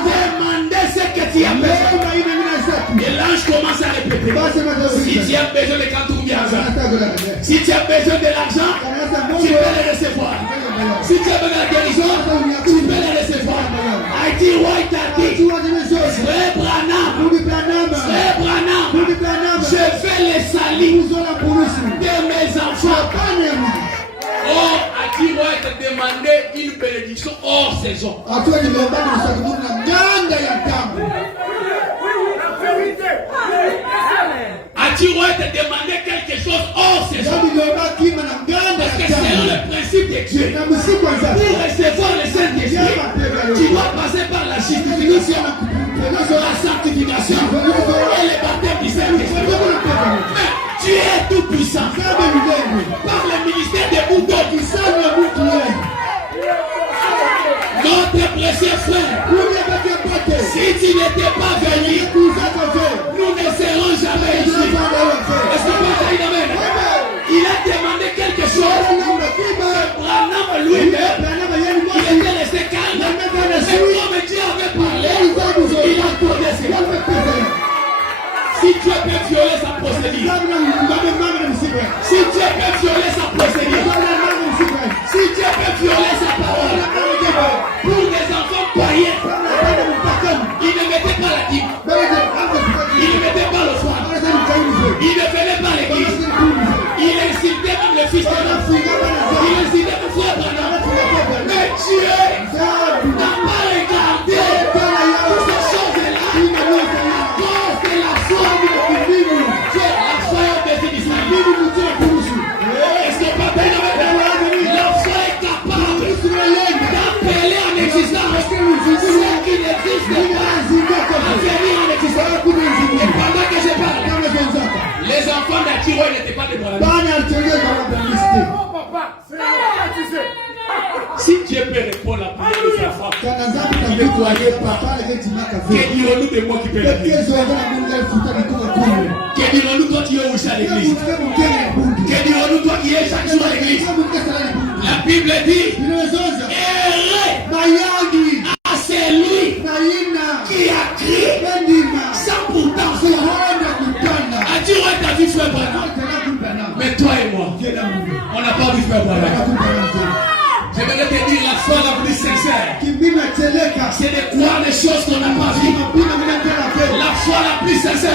Demandez ce que tu as besoin. Et l'ange commence à répéter. Si tu as besoin de Kantoumbiaza, si tu as besoin de l'argent, tu peux le recevoir. Si tu as besoin de la guérison, tu peux le recevoir. Haïti White a dit, Frère Branham, je fais les salis de mes enfants. Oh, Haïti White a demandé une bénédiction hors saison. Tu vas te demander quelque chose hors saison. Parce que c'est le principe de Dieu. Pour recevoir le Saint-Esprit, tu dois passer par la justification, la sanctification et le baptême du Saint-Esprit. Mais tu es tout puissant. Par le ministère des boutons qui savent le bouton. Notre précieux frère, si tu n'étais pas venu, nous ne serons jamais ici. Est-ce que vous avez amen? Il a demandé quelque chose. Branham lui-même, il était resté calme. Mais comme Dieu avait parlé, il a donné cela. Si Dieu peut violer sa procédure, si Dieu peut violer sa procédure, si Dieu peut violer sa parole, pour des enfants païens, il ne mettait pas la dîme, il ne mettait pas le foie, il ne faisait pas l'église, il incitait même le fils de l'homme, il incitait le frère Branham. Mais Dieu n'a pas regardé toutes ces choses-là à cause de la foi de Philistins. Est-ce que papa la foi est capable d'appeler en existence ce qui n'existe pas à venir en existence? Et pendant que je parle, les enfants d'Atiro n'étaient pas des Branham. Si Dieu peut répondre à la prière de sa femme, que dirons-nous de moi qui peut l'église? Que dirons-nous toi qui es aussi à l'église? Que dirons-nous toi qui es chaque jour à l'église? La Bible dit, errez à celui qui a crié sans pourtant voir. Atiro est ta vie, frère Branham. Mais toi et moi, on n'a pas vu frère Branham. Je vais te dire la foi la plus sincère. C'est de croire les choses qu'on n'a pas vues. La foi la plus sincère,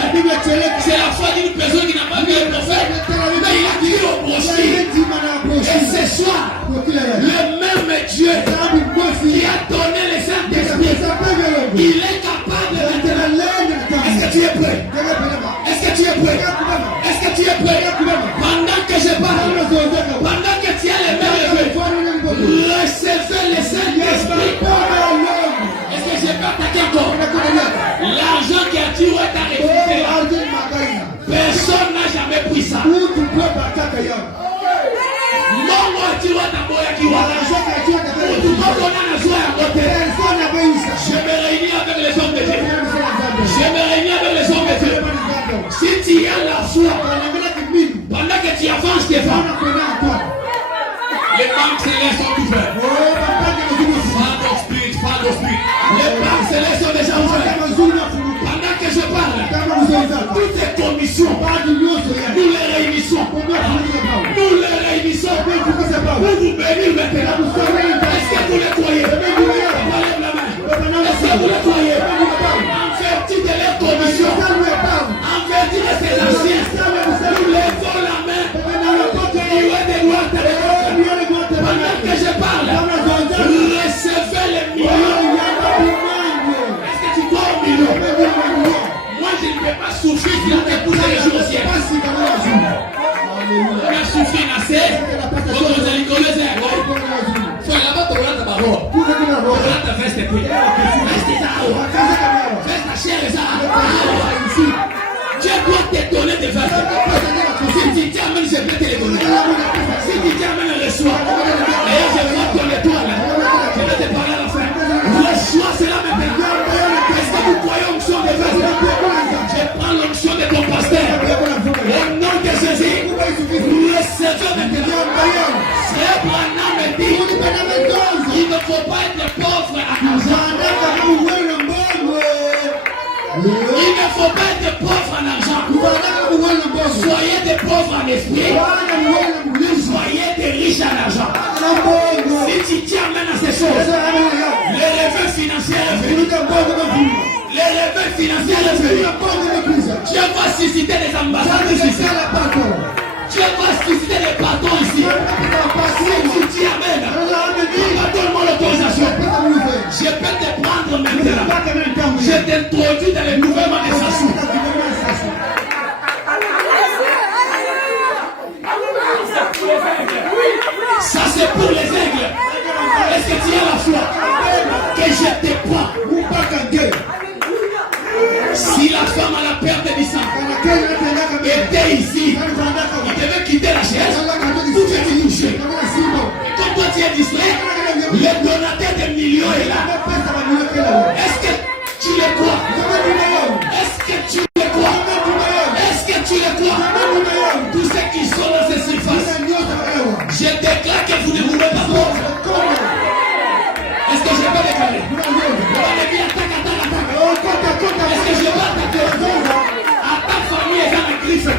c'est la foi d'une personne qui n'a pas vu le prophète, mais il a dit au prochain. Et ce soir, le même Dieu qui a donné le Saint-Esprit, il est capable de maintenant. Est-ce que tu es prêt? Est-ce que tu es prêt? Est-ce que tu es prêt? Pendant que je parle, pendant que tu as les mains levées, recevez le Saint-Esprit. Est-ce que je peux attaquer encore? L'argent qui a tiré est à refuser. Personne n'a jamais pris ça. Je me réunis avec les hommes de Dieu. Je me réunis avec les hommes de Dieu. Si tu as la foi, pendant que tu avances devant, les banques célestes sont ouvertes. réunissons. Nous les réunissons. Nous les réunissons. Pour vous bénir maintenant. Est-ce que vous les croyez? Lève la main. Est-ce que vous les croyez? En vertu de leur commission, en vertu de ces anciens, nous levons la main. Pendant que je parle, recevez les millions. Est-ce que tu crois aux millions? Moi, je ne peux pas souffrir si on t'écoute les jours au ciel. On a souffert assez. On a dit qu'on les a. Soit là-bas, tu auras ta parole. Tu auras ta veste et puis. Veste ta chair et ça. Dieu doit te donner des vestes. Si tu t'amènes, je vais te les donner. Si tu t'amènes, le choix. Et je vois ton étoile. Je vais te parler à la fin. Le choix, c'est là maintenant. Est-ce que vous croyez l'onction des vestes? Je prends l'onction de ton pasteur. Au nom de Jésus, recevez maintenant. C'est Branham me dit, il ne faut pas être pauvre à l'argent. Il ne faut pas être pauvre en argent. Soyez des pauvres en esprit. Soyez des riches en argent. Si tu tiens maintenant à ces choses, les revenus financiers revenus. Les revenus financiers revenus. Dieu va susciter des ambassades ici. Dieu va susciter des patrons ici. Si tu tiens maintenant, donne-moi l'autorisation. Je peux te prendre maintenant. Je t'introduis dans le gouvernement des Sassou. Ça c'est pour les aigles. Est-ce que tu as la foi que je te prends? Si la femme à la perte du sang était ici, il devait quitter la chaise pour te toucher. Et comme toi tu es distrait, le donateur de millions est là. Est-ce que tu le crois? Est-ce que tu le crois? Est-ce que tu le crois? Tous ceux qui sont dans ces surfaces, je déclare que vous ne pouvez pas pauvre. Est-ce que je peux déclarer? Est-ce que je vais attaquer? À ta famille, elle a écrit ce thé.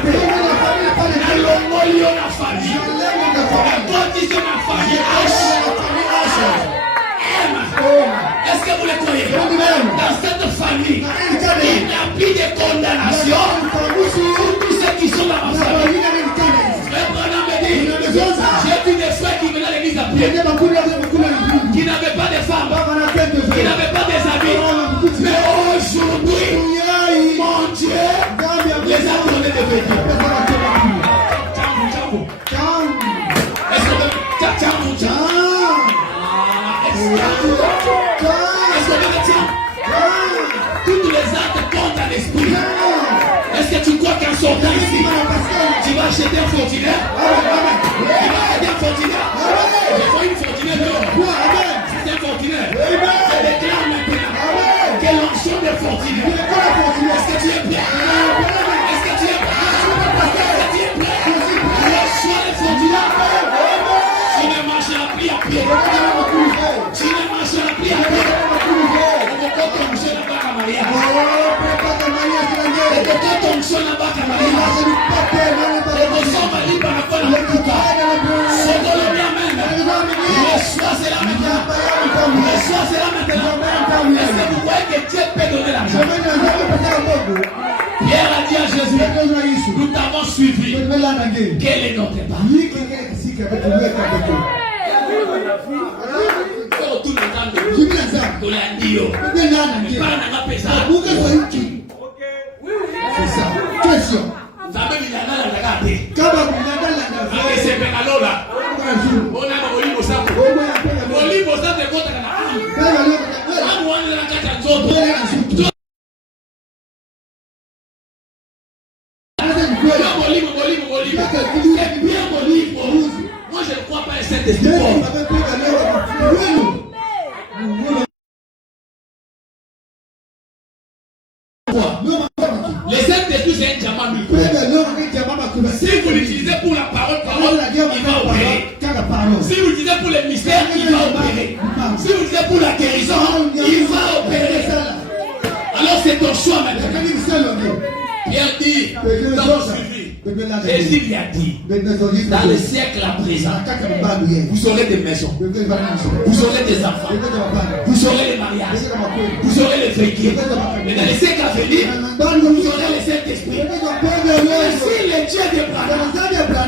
Dans le molio, la famille. La condition de la famille. Est-ce que vous le croyez? Dans cette famille, il n'y a plus de condamnation pour tous ceux qui sont dans ma famille. Frère Branham me dit, j'ai vu des frères qui venaient à l'église à pied, qui n'avaient pas de femmes, qui n'avaient pas des amis. Mais aujourd'hui, mon Dieu les a donnés des vêtements. Est-ce que toutes les actes contre un esprit. Est-ce que tu crois qu'en sortant ici, tu vas acheter un fortunaire? Tu vas acheter un fortunaire? J'ai fait une fortunaire dehors. C'est un fortunaire. Je déclare maintenant que l'onction des fortunaires. Est-ce que tu es prêt? Est-ce que tu es prêt? Est-ce que tu es prêt? Le choix des fortunaires. Tu ne marcheras plus à pied. Tu ne marcheras plus à pied. Pierre a dit à Jésus, nous t'avons suivi. Quel est notre part? C'est ça. Question. Moi je ne crois pas à cet esprit. Les Saint-Esprit, c'est un diamant multiple. Si vous l'utilisez pour la parole, il va opérer. Si vous l'utilisez pour les mystères, il va opérer. Si vous l'utilisez pour la guérison, il va opérer. Alors c'est ton choix maintenant. Pierre dit dit, dans le suivi, Jésus lui a dit, dans le siècle à présent, vous aurez des maisons, vous aurez des enfants, vous aurez les mariages, vous aurez les véhicules. Mais dans le siècle à venir, vous aurez le Saint-Esprit. Si le Dieu d'Abraham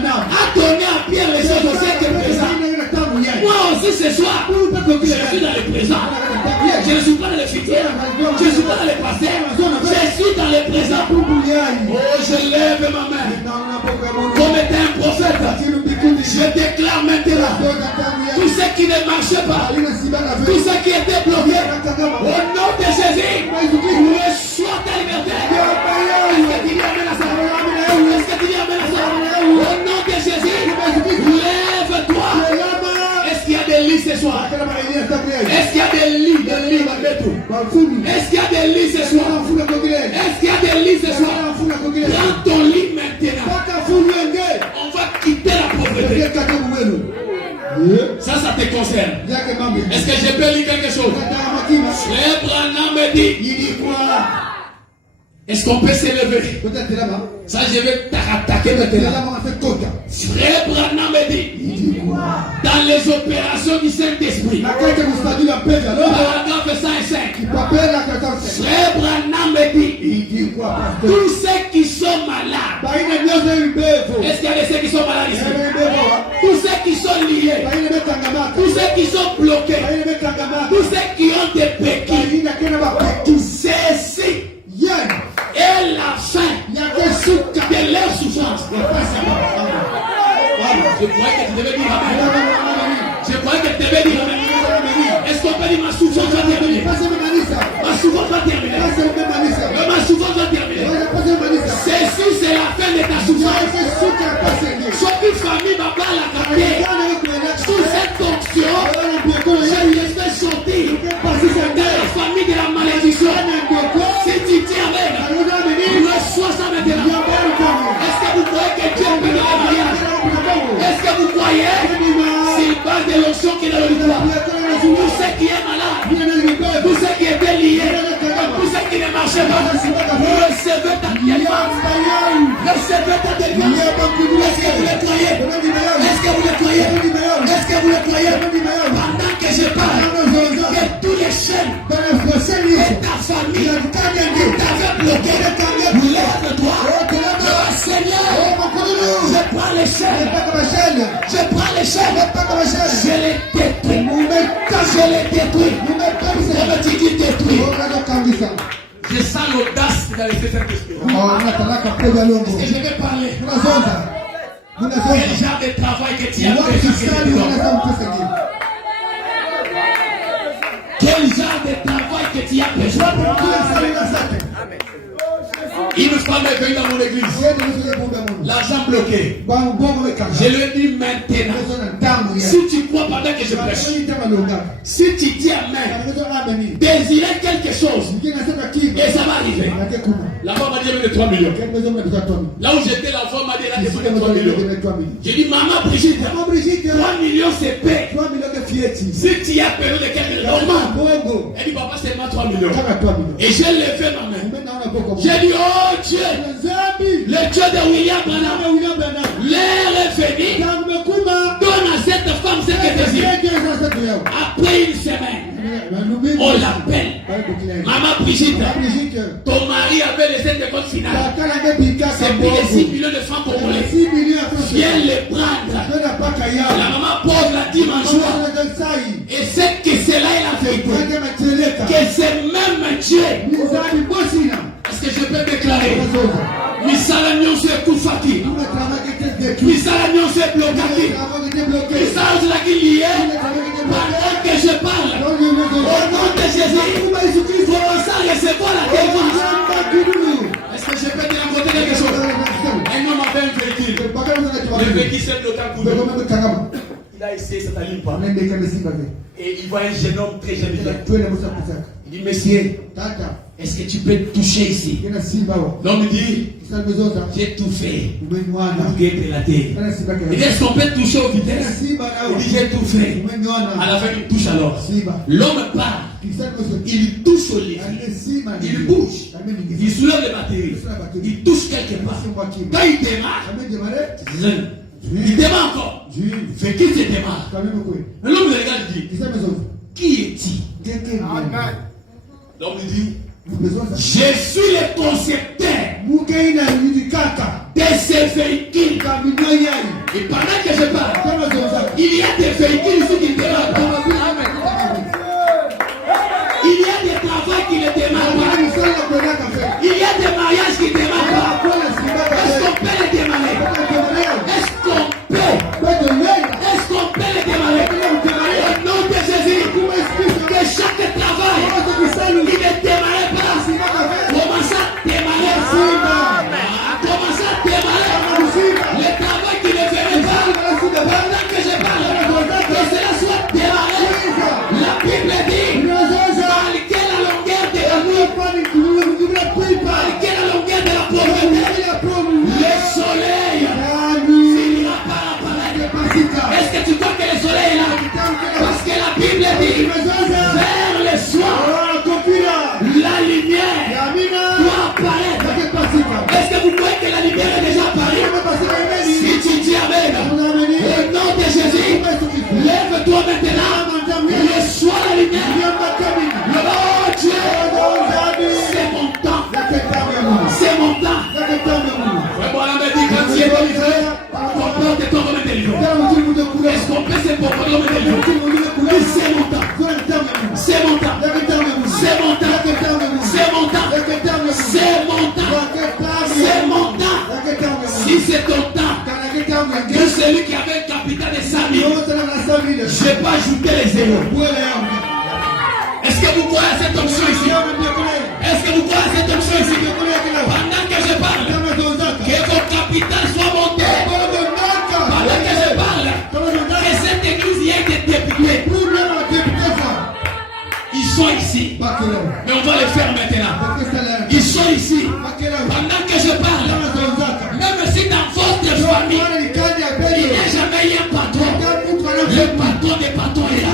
a donné à Pierre les choses au siècle présent, moi aussi ce soir, je suis dans le présent. Je ne suis pas dans le futur. Je ne suis pas dans le passé. Je suis dans le présent. Oh, je lève ma main. Comme étant un prophète, je déclare maintenant tout ce qui ne marchait pas, tout ce qui était bloqué, au nom de Jésus, reçois ta liberté. Est-ce que tu dis amen à ça? Est-ce que tu dis amen à ça? Au nom de Jésus, lève-toi. Est-ce qu'il y a des lits ce soir? Est-ce qu'il y a des lits? Est-ce qu'il y a des lits ce soir? Est-ce qu'il y a des lits ce soir? Prends ton lit maintenant. On va quitter la pauvreté. Ça te concerne. Est-ce que je peux lire quelque chose? Frère Branham me dit. Est-ce qu'on peut s'élever? Ça, je vais t'attaquer maintenant. Frère Branham me dit, dans les opérations du Saint-Esprit, paragraphe 105, Frère Branham me dit, tous ceux qui sont malades, est-ce qu'il y a ceux qui sont malades ici? Tous ceux qui sont liés, tous ceux qui sont bloqués, tous ceux qui ont des béquilles, tous ceux-ci, et la fin de leur souffrance. Je croyais que tu devais dire amen. Je croyais que tu devais dire amen. Est-ce qu'on peut dire ma souffrance va terminer? Ma souffrance va terminer. Ma souffrance va terminer. Ceci, c'est la fin de ta souffrance. Sauf une famille m'a pas la capter. Sous cette onction, je les fais sortir de la famille de la malédiction. Si tu tiens avec, reçois ça maintenant. Est-ce que vous croyez que Dieu peut donner le mariage? Est-ce que vous croyez? C'est une base de l'onction qui est dans le victoire. Tout ce qui est malade, tout ce qui était lié, tout ce qui ne marchait pas, recevez ta délivrance. Recevez ta délivrance. Est-ce que vous le croyez? Est-ce que vous le croyez? Est-ce que vous le croyez? Pendant que je parle, que tous les chaînes de ta famille t'avaient bloqué, lève-toi. Seigneur, je prends les chaînes. Je prends les chaînes. Je les détruis. Je les détruis. Je les détruis. Je sens l'audace dans les Saint-Esprit. Est-ce que je vais parler? Quel genre de travail que tu as besoin? Quel genre de travail que tu as besoin? Une femme est venue dans mon église. L'argent bloqué. Je lui ai dit maintenant. Si tu crois pendant que je prêche, si tu tiens main, désirer quelque chose, et ça va arriver. La femme m'a dit de 3 millions. Là où j'étais, la femme m'a dit elle a besoin de 3 millions. J'ai dit maman Brigitte, 3 millions c'est paix. Si tu as besoin de quelque chose, elle dit papa c'est moi 3 millions. Et j'ai levé ma main. J'ai dit oh Dieu, le Dieu de William Branham, l'air est venu, donne à cette femme ce qu'elle désire. Après une semaine, on l'appelle. Maman Brigitte, ton mari avait laissé des comptes finales. C'est payé 6 millions de francs congolais. Viens les prendre. La maman pose la dimanche. Et c'est que c'est là la vérité. Que c'est même Dieu. Est-ce que je peux déclarer? Misala nyonso ekufaki. Misala nyonso eblokaki. Misala ozalaki lié. Pendant que je parle, au nom de Jésus, commence à recevoir la délivrance. Est-ce que je peux te raconter quelque chose? Un homme avait un véhicule. Le véhicule s'est bloqué à coup. Il a essayé, ça n'allume pas. Et il voit un jeune homme très jeune. Il dit, monsieur, est-ce que tu peux toucher ici? L'homme dit, j'ai tout fait pour guérir la terre. Il dit, est-ce qu'on peut toucher aux vitesses? Il dit, j'ai tout fait. À la fin, il touche alors. L'homme part. il touche au lit, il bouge, il soulève les batteries, il touche quelque part. Quand il démarre, il démarre encore. Fait qu'il se démarre. L'homme le regarde et dit, qui est-il? L'homme lui dit, je suis le concepteur de ces véhicules. Et pendant que je parle, il y a des véhicules ici qui démarrent pas. Il y a des travaux qui ne démarrent pas. Il y a des mariages qui ne démarrent pas. Est-ce qu'on peut les démarrer? Est-ce qu'on peut les démarrer? Au nom de Jésus, que chaque travail qui ne démarrait pas, commence à démarrer. Commence à démarrer. Les travaux qui ne ferait pas, pendant que je parle, que cela soit démarré. La Bible dit, malgré la longueur de la nuit, malgré la longueur de la pauvreté, le soleil finira par apparaître. Est-ce que tu crois que le soleil est là? Parce que la Bible dit, vers le soir, la lumière doit apparaître. Est-ce que vous croyez que la lumière est déjà apparue? Si tu dis Amen, au nom de Jésus, lève-toi maintenant, reçois la lumière. Oh Dieu, c'est mon temps. C'est mon temps. Voilà, me dit, quand tu es délivré, comporte-toi comme un délivré. Est-ce qu'on peut se comporter comme un délivré? C'est mon temps. C'est mon temps. C'est mon temps. C'est mon temps. C'est mon temps. C'est mon temps. Si c'est ton temps, que celui qui avait un capital de 100 000, je ne vais pas ajouter les zéros. Est-ce que vous croyez à cette option ici? Est-ce que vous croyez à cette option ici? Pendant que je parle, que vos capitales soient montées. Pendant que je parle, que cette église y ait des députés. Ils sont ici. Mais on va les faire maintenant. Ils sont ici. Pendant que je parle, même si dans votre famille, il n'y a jamais eu un patron. Le patron des patrons est là.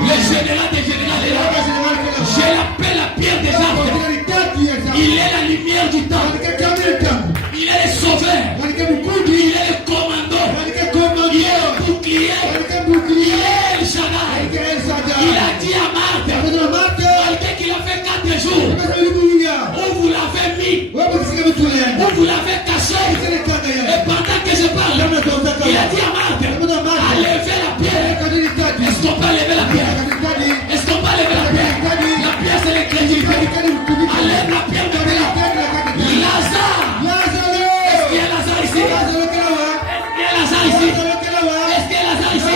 Le général des généraux est là. Je l'appelle la pierre des arbres. Il est la lumière du temps. Il est le sauveur. Il est le commando. Il est le bouclier. Il est le Shaddai. Il a dit à Marthe, malgré qu'il a fait 4 jours, où vous l'avez mis, où vous l'avez caché. Et pendant que je parle, il a dit à Marthe, à lever la pierre. Est-ce qu'on peut lever la pierre? Est-ce qu'on peut lever la pierre? La pierre, c'est le crédit. Enlève la pierre de la Lazare. Est-ce qu'il y a Lazare ici? Est-ce qu'il y a Lazare ici? Est-ce qu'il y a Lazare ici?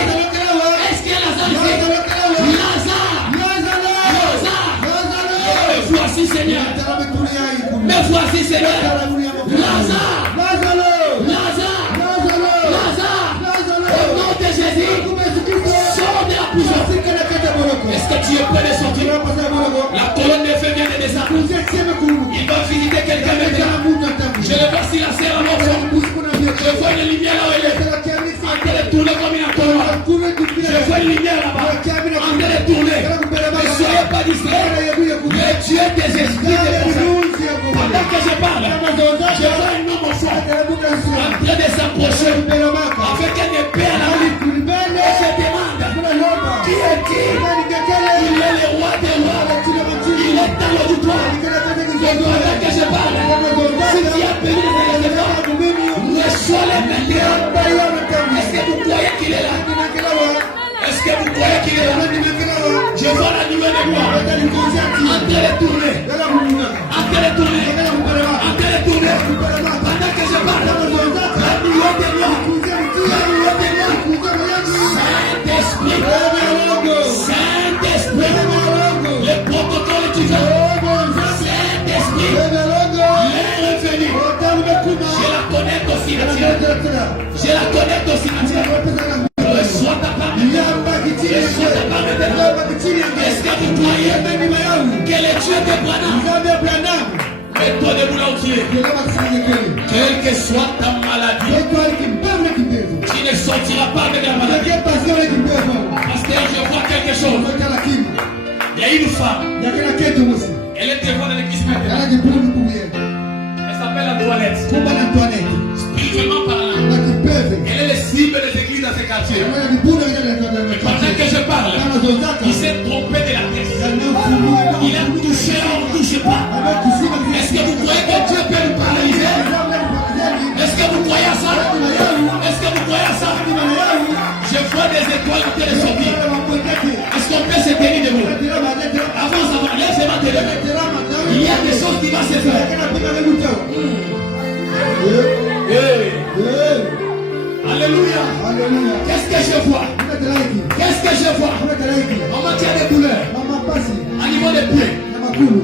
Est-ce qu'il y a Lazare ici? Lazare. Me voici, Seigneur. Me voici, Seigneur. Lazare. Au nom de Jésus, sors de la prison. Est-ce que tu es prêt de sortir? La colonne de feu vient de descendre. Il va visiter quelqu'un maintenant. Je le vois si la serre en morceaux. Je vois une lumière là où elle est. En train de tourner comme une entonnoir. Je vois une lumière là-bas. En train de tourner. Ne soyez pas distraits. Le Dieu des esprits de personnes. Pendant que je parle, je vois un homme au fond en train de s'approcher avec un épée à la main. Et je demande, qui est-il? Il est le roi des rois. Il est dans l'auditoire. Et pendant que je parle, si tu as payé les éléments, reçois les maintenant. Est-ce que vous croyez qu'il est là? Est-ce que vous croyez qu'il est là? Je vois la nouvelle de moi en train de tourner. En train de tourner. En train de tourner. Pendant que je parle, la nouvelle de moi. La nouvelle de moi. Saint-Esprit. Saint-Esprit. Le protocole est ouvert. Saint-Esprit. Elle est revenue. Je la connecte au cimetière. Je la connecte au cimetière. Reçois ta part. Reçois ta part maintenant. Est-ce que vous croyez que le Dieu de Branham, mets-toi debout là où tu es. Quelle que soit ta maladie, tu ne sortiras pas avec la maladie. Parce que je vois quelque chose. Il y a a une femme. Elle est devant l'église maintenant. Elle s'appelle Antoinette. Spirituellement parlant, elle est le cible des églises dans ces quartiers. Pendant que je parle, il s'est trompé de la tête. Il a touché, on ne touche pas. Est-ce que vous croyez que Dieu peut nous paralyser? Est-ce que vous croyez à ça? Est-ce que vous croyez à ça? Je vois des étoiles en train de sortir. Est-ce qu'on peut se tenir debout? Avant ça va, laissez-moi te lever. Il y a des choses qui vont se faire. Alléluia. Qu'est-ce que je vois? Qu'est-ce que je vois? En matière de douleur, à niveau des pieds,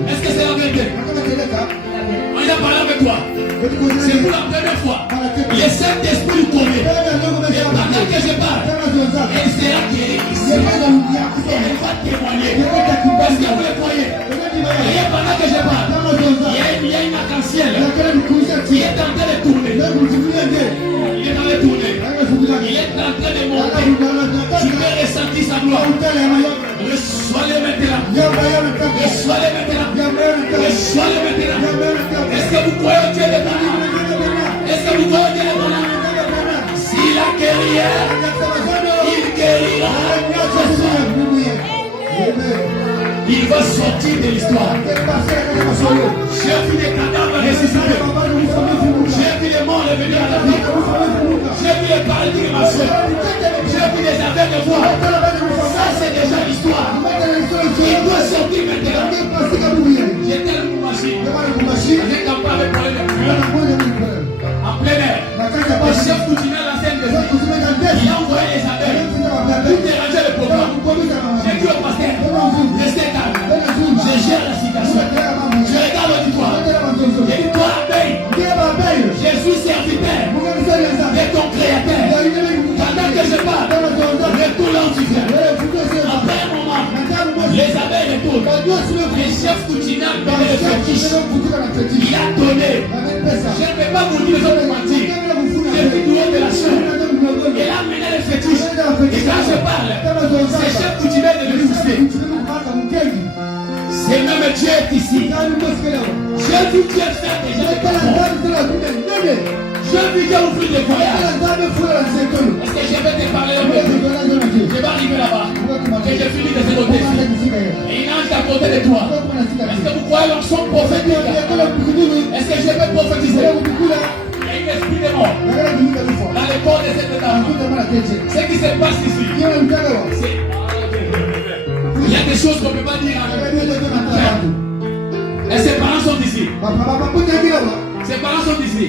est-ce que c'est la vérité? On a parlé avec toi. C'est pour la première fois. Les Saint-Esprit nous connaît. Et pendant que je parle, elle sera guérie ici. Elle va témoigner. Est-ce que vous le croyez? Et pendant que je parle, il y a une arc-en-ciel qui est en train de tourner. Il est en train de tourner. Il est en train de monter. Tu peux ressentir sa gloire. Reçois-le maintenant. Reçois-le maintenant. Reçois-le maintenant. Est-ce que vous croyez au Dieu de Dana? Est-ce que vous croyez au Dieu de Dana? S'il a guéri, il guérira. Il va sortir de l'histoire. J'ai vu des cadavres ressuscités. J'ai vu les morts revenir à la vie. J'ai vu les paralysés marcher. J'ai vu les aveugles voir. Ça, c'est déjà l'histoire. Il doit sortir maintenant. J'ai tellement machine. J'ai campé avec problème en plein air. Le chef coutumier de la Sainte-Esprit, il a envoyé les aveugles pour déranger le programme. J'ai dit au pasteur, restez calme. Je gère la situation. Je regarde l'auditoire. J'ai dit, toi, abeille, Jésus serviteur de ton créateur. Pendant que je parle, retourne là où tu viens. Après un moment, les abeilles retournent. Les chefs coutumiers ont donné le fétiche. Il a donné. Je ne peux pas vous dire, je vais vous mentir. J'ai vu doué de la chair. Il a mené le fétiche. Et quand je parle, ces chefs coutumiers de l'électricité. C'est même Dieu est ici. J'ai vu Dieu faire déjà des parcours. J'ai vu Dieu ouvrir des voyages. Est-ce que je vais te parler un peu? Je vais arriver là-bas. Et j'ai fini de ce côté. Et il entre à côté de toi. Est-ce que vous croyez l'onction prophétique? Est-ce que je vais prophétiser? Il y a une esprit de mort dans le corps de cette dame. Ce qui se passe ici, il y a des choses qu'on ne peut pas dire. Et ses parents sont ici. Ses parents sont ici.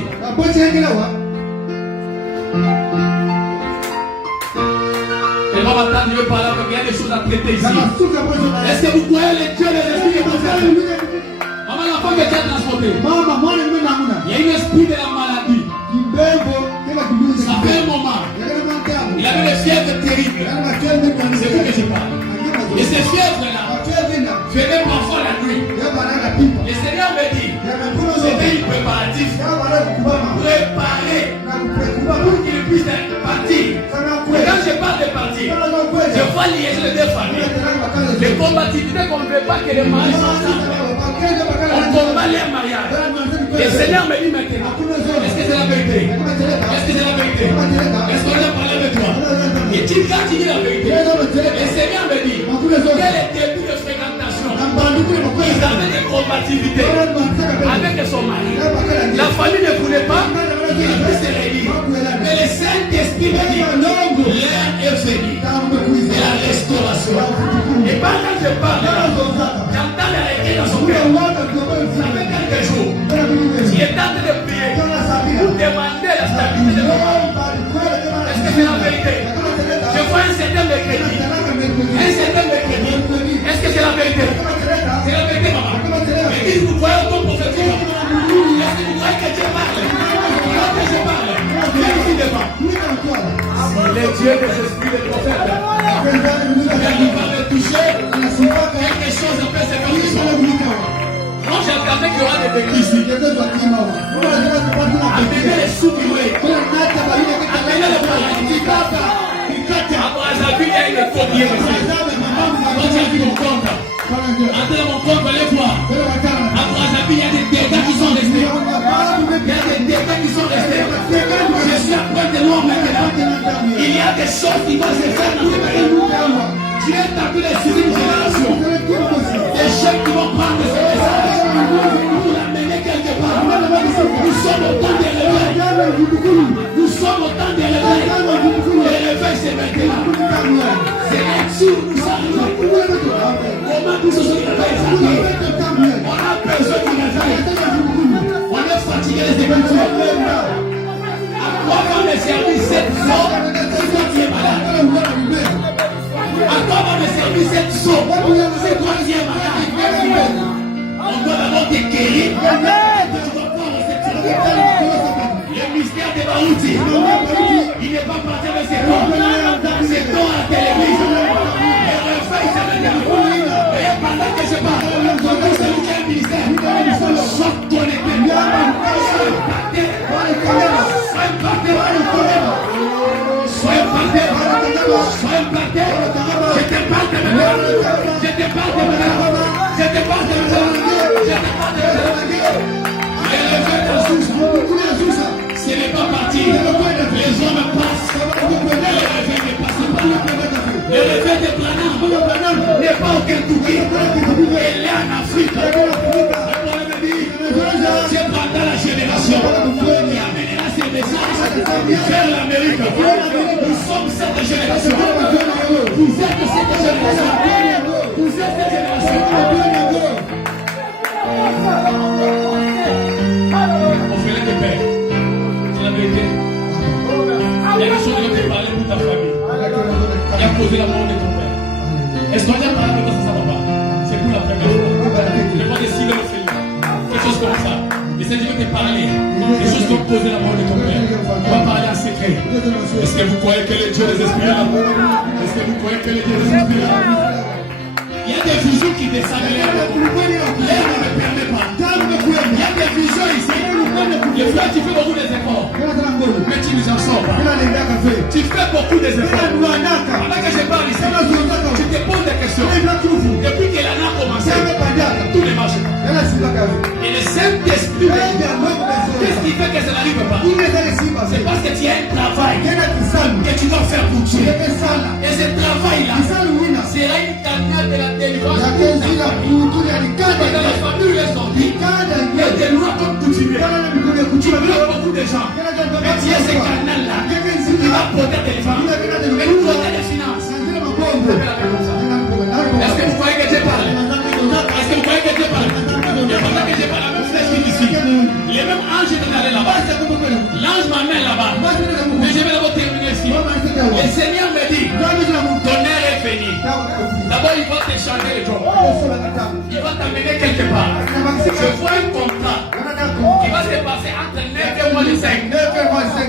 Et va m'attendre, je vais parler avec il y a des choses à traiter ici. Est-ce que vous croyez les dieux des esprits qui vont faire? Maman, la femme est transportée. Il y a une esprit de la maladie. Ça fait un moment. Il avait des fièvres terribles. C'est vous que je parle. Et ces fièvres-là venaient parfois la nuit. Le Seigneur me dit, c'était une préparatif. Préparer pour qu'il puisse partir. Et quand je parle de partir, je vois liaison de deux familles. Les combativités qu'on ne veut pas que les maris s'ensemble. On combat les mariages. Le Seigneur me dit maintenant, est-ce que c'est la vérité? Est-ce que c'est la vérité? Est-ce qu'on a parlé avec toi? Et tu quand tu dis la vérité, le Seigneur me dit, quel est le début de fréquentation? Ils avaient des combativités avec son mari. La famille ne voulait pas qu'il puisse se réunir. Mais le Saint-Esprit me dit, l'heure est venue de la restauration. Et pendant que je parle, j'entends la réveil dans son cœur. Ça fait quelques jours. Il est en train de prier pour demander la stabilité de mon mari. Est-ce que c'est la vérité? Je vois un certain mercredi. Un certain mercredi. Est-ce que c'est la vérité? C'est la vérité, maman. Mais qui vous croyez au ton prophétique? Est-ce que vous croyez que Dieu parle? Quand je parle, viens ici devant. Les dieux des esprits des prophètes. Il va me toucher. Quelque chose après ces conditions. Moi j'entendais qu'il y aura des béquilles ici. Amenez les sous-muets. Amenez les paralytiques. À Brazzaville, il y a une école qui est ici. Quand j'ai vu mon compte, choses qui doivent se faire dans le pays. Tu es dans les 6e génération. Des chefs qui vont prendre ce message pour l'amener quelque part. Nous sommes au temps des réveils. Nous sommes au temps des réveils. Les réveils, c'est maintenant. C'est là-dessus où nous arrivons. Comment nous sommes réveillés? On a besoin du réveil. On est fatigué des écritures. À quoi va me servir cette zone si toi tu es malade? À quoi va me servir cette zone si toi tu es malade? On doit d'abord te guérir. Tu dois prendre cette zone. Le mystère de Baouti, il n'est pas parti avec ses corps. C'est dans la télévision. Le réveil, c'est maintenant. Et pendant que je parle, tout celui qui a un ministère, sauf ton épée. Soyez implanté. Je te parle de maintenant. Ce n'est pas parti. Les hommes passent. Le réveil ne passe pas. Le réveil de Branham n'est pas au Kentucky. Il est en Afrique. C'est pendant la génération qui amènera ces messages vers l'Amérique. Nous sommes cette génération. Vous êtes cette génération. Vous êtes cette génération. On fait les pères. C'est la vérité. Il y a des choses dont tu parlais pour ta famille. Il a posé la mort de ton père. Est-ce qu'on a parlé de toi, ça va pas? C'est pour la première fois. Je vais pas décider de le faire. Quelque chose comme ça. Et c'est Dieu qui t'a parlé. Des choses qui ont posé la mort de ton père. On va parler en secret. Est-ce que vous croyez que les dieux des esprits là? Est-ce que vous croyez que les dieux des esprits là? Il y a des visions qui descendent l'air. L'air ne me permet pas. Il y a des visions ici. Les frères, tu fais beaucoup des efforts. Mais tu nous en sors pas. Tu fais beaucoup des efforts. Pendant que je parle ici, tu te poses des questions. Depuis que l'année a commencé, tout ne marche pas. Et le Saint-Esprit, qu'est-ce qui fait que ça n'arrive pas? C'est parce que tu as un travail que tu dois faire pour Dieu. Et ce travail-là sera une canal de la délivrance pour dans la famille où ils sont dit. Il y a des lois comme coutumier. Tu veux beaucoup de gens. Mais tu es ce canal-là qui va protéger les femmes. Mais nous protéger les finances. Est-ce que vous croyez que Dieu parle? Est-ce que vous croyez que Dieu parle? Et pendant que Dieu parle, la même flèche qui est ici. Les mêmes anges étaient allés là-bas. L'ange m'amène là-bas. Mais je vais d'abord terminer ici. Le Seigneur me dit, ton air est venu. D'abord, il va te changer le job. Il va t'amener quelque part. Je vois un contrat qui va se passer entre 9 et moins de 5.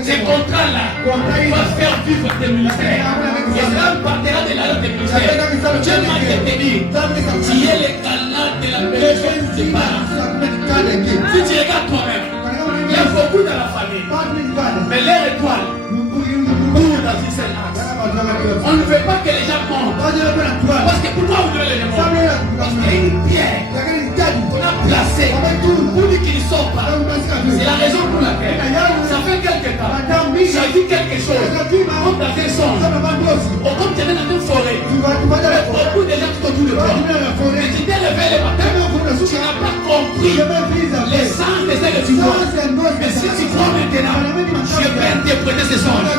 Ce contrat-là va faire vivre tes ministères. Et ça partira de la des ministères. Dieu m'a dit, tu es le canal de la bénédiction de tes parents. Si tu regardes toi-même, il y a beaucoup dans la famille. Mais l'air étoile, pour dans une seule axe. On ne veut pas que les gens montent. Parce que pourquoi vous devez les monter? Parce qu'il y a une pierre qu'on a placée pour dire qu'ils ne sortent pas. C'est la raison pour laquelle ça fait quelque temps. J'ai vu quelque chose comme dans un songe. Ou comme tu es dans une forêt. Beaucoup de gens sont autour de toi. Mais tu t'es levé le matin. Tu n'as pas compris l'essence de ce que tu vois. Mais si tu crois maintenant, je vais interpréter ce songe.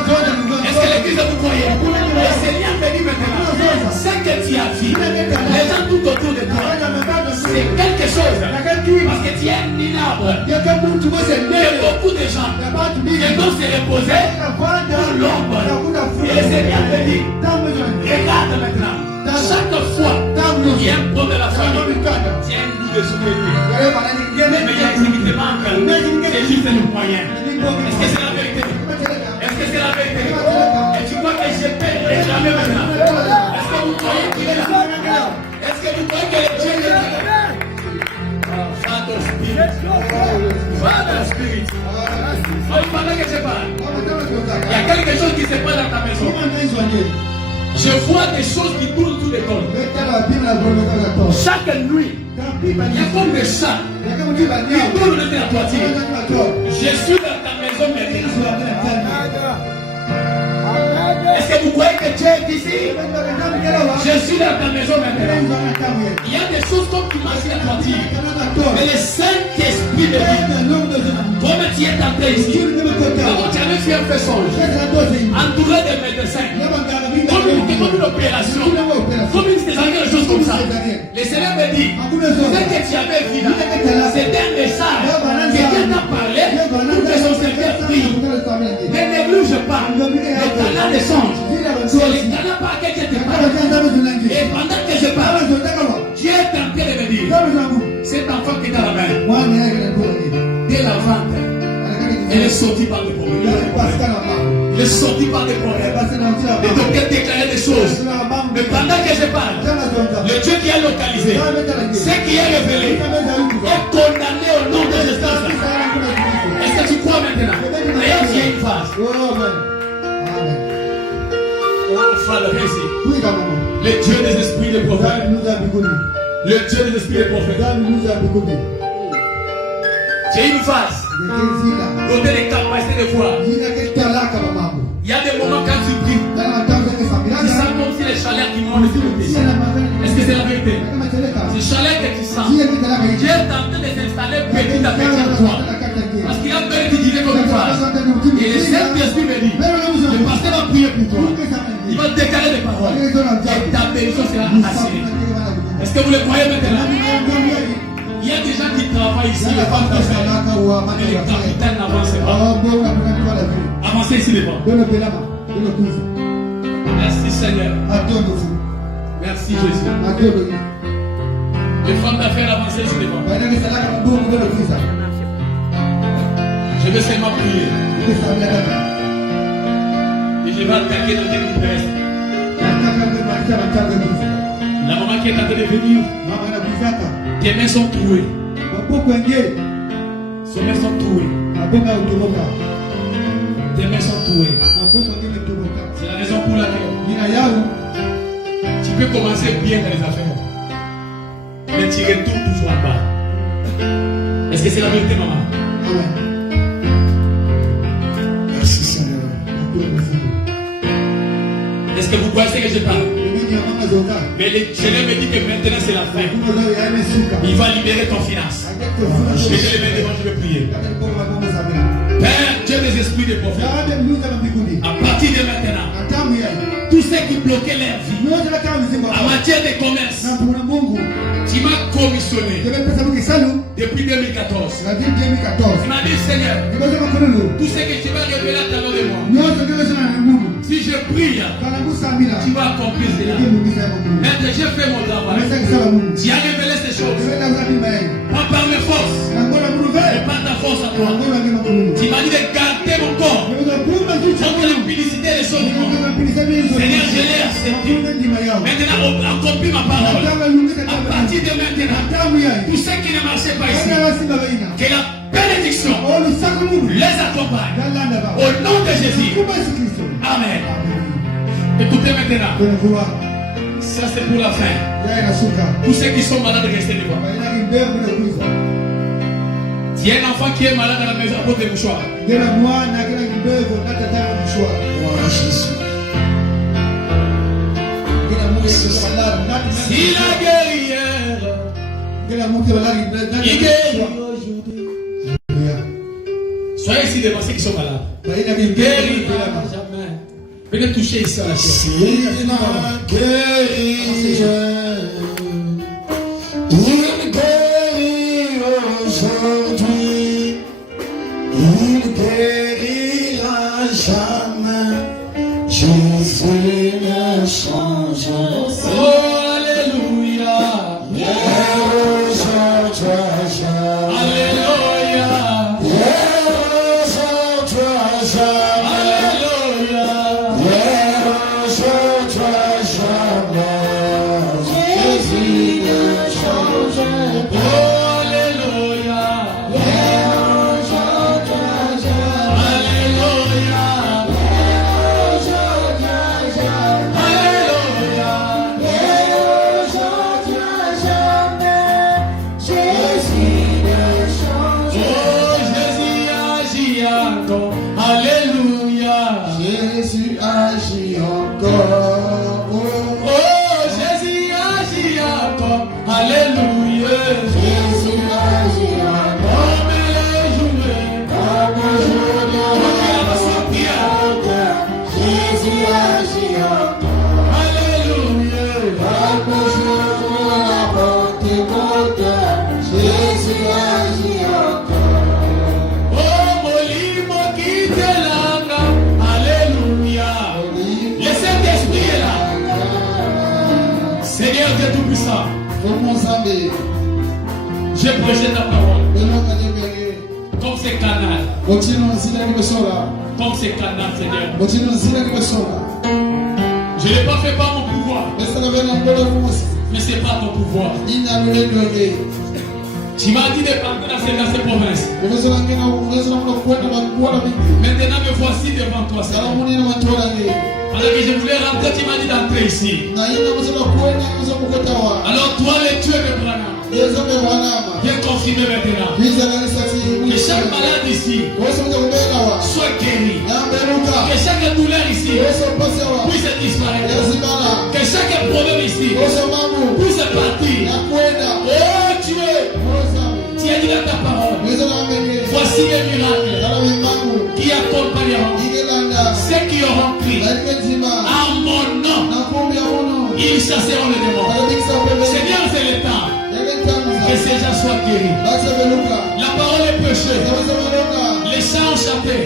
Est-ce que l'église vous croyez? Le Seigneur me dit maintenant, ce que tu as vu, les gens tout autour de toi, c'est quelque chose. Parce que tu es un arbre. Il y a beaucoup de gens qui doivent se reposer pour l'ombre. Et le Seigneur me dit, regarde maintenant, chaque fois qu'il y a un problème de la famille, tu as un bout de souvenir. Mais il y a ce qui te manque, c'est juste le moyen. Est-ce que c'est la vérité? Est-ce que c'est la vérité? Et tu crois que je peux réclamer maintenant? Est-ce que vous croyez qu'il est là? Est-ce que vous croyez que Dieu est là? Father Spirit. Father Spirit. Pendant que je parle, il y a quelque chose qui se passe dans ta maison. Je vois des choses qui tournent tout l'école. Chaque nuit, il y a comme des chats qui tournent de la toiture. Je suis dans ta maison maintenant. Est-ce que vous croyez que tu es ici, je suis dans ta maison maintenant. Il y a des choses comme tu m'as dit à toi dire. Mais le Saint-Esprit me dit, comme tu es entré ici, comment tu avais fait un fait songe, entouré de médecins, comme une opération, comme une quelque chose comme ça. Le Seigneur me dit, ce que tu avais vu là, c'est un message que Dieu t'a parlé pour que son serviteur prie. Ne néglige pas le canal des songes. C'est le canal par lequel je te parle. Et pendant que je parle, Dieu est en train de me dire, cet enfant qui est dans la main, dès la vente, elle est sortie par des problèmes. Elle est sortie par des problèmes. Les docteurs déclaraient des choses. Mais pendant que je parle, le Dieu qui a localisé, ce qui est révélé, est condamné au nom de Jésus. Est-ce que tu crois maintenant? D'ailleurs, il y a une phase. Oh, Frère, le Dieu des esprits de prophètes. Le Dieu des esprits de prophètes. J'ai une phase. Donner des capacités de voir. Il y a des moments quand tu pries, tu sens comme si les chaleurs qui montent sur le péché. Est-ce que c'est la vérité? C'est chaleur que tu sens. Dieu est en train de s'installer petit à petit en toi. Parce qu'il y a peur qui dirait comme une phase. Et le Saint-Esprit me dit, le pasteur va prier pour toi. Il va décaler des paroles. Et ta bénédiction sera assurée. Est-ce que vous le croyez maintenant? Il y a des gens qui travaillent ici, le pas de faire. Mais le capitaine n'avance pas. Avancez ici devant. Merci Seigneur. Merci Jésus. Les femmes d'affaires avancez ici devant. Je vais seulement prier. Et je vais attaquer dans quelques reste. La maman qui est en train de venir. Tes mains sont trouées. Ses mains sont trouées. Tes mains sont trouées. C'est la raison pour laquelle tu peux commencer bien dans les affaires, mais tu retournes toujours en bas. Est-ce que c'est la vérité, maman? Merci Seigneur. Est-ce que vous pensez que je parle? Mais le Seigneur me dit que maintenant c'est la fin. Il va libérer ton finance. Et je le mets devant, je vais prier. Père, Dieu des esprits de prophètes, à partir de maintenant, tous ceux qui bloquaient leur vie en matière de commerce, tu m'as commissionné depuis 2014. Tu m'as dit, Seigneur, tout ce que tu vas révéler à travers de moi, si je prie, tu vas accomplir cela. Maître, j'ai fait mon travail. Tu as révélé ces choses. Pas par mes forces, mais par ta force à toi. Tu m'as dit de garder mon corps contre l'impudicité des choses du monde. Seigneur, je l'ai accepté. Maintenant, accomplis ma parole. À partir de maintenant, tous ceux qui ne marchaient pas ici, que la bénédiction les accompagne. Au nom de Jésus. Amen. Écoutez maintenant. Ça c'est pour la fin. Tous ceux qui sont malades, restez devant. Il y a un enfant qui est malade à la maison, apporte des mouchoirs. Si la guerrière, il guérit aujourd'hui. Soyez ici devant ceux qui sont malades. Il guérit jamais. Venez toucher ici à la chair. Si la guerrière, il guérit aujourd'hui, il guérira jamais. Jésus ne change pas. Oh, alléluia. Alléluia. Alléluia. Alléluia. Jésus agit encore. Oh, Jésus agit encore. Alléluia. Jésus agit encore. Comme les jouets. Comme aujourd'hui. Jésus agit encore. Alléluia. Comme aujourd'hui à la Pentecôte. Jésus agit encore. Oh, molimo qui te langa. Alléluia. Le Saint-Esprit est là. Seigneur Dieu Tout-Puissant, je projette ta parole comme ces canals. Comme ces canals, Seigneur. Je ne l'ai pas fait par mon pouvoir, mais ce n'est pas ton pouvoir. Tu m'as dit de partir dans ces provinces. Maintenant, me voici devant toi, Seigneur. Alors que je voulais rentrer, tu m'as dit d'entrer ici. Alors toi, le Dieu de Branham, viens confirmer maintenant que chaque malade ici soit guéri. Que chaque douleur ici puisse disparaître. Que chaque problème ici puisse partir. Oh Dieu, tu as dit dans ta parole, voici les miracles qui accompagneront ceux qui auront crié en mon nom. Ils chasseront les démons. Seigneur, c'est le temps que ces gens soient guéris. La parole est prêchée. Les chants ont chanté.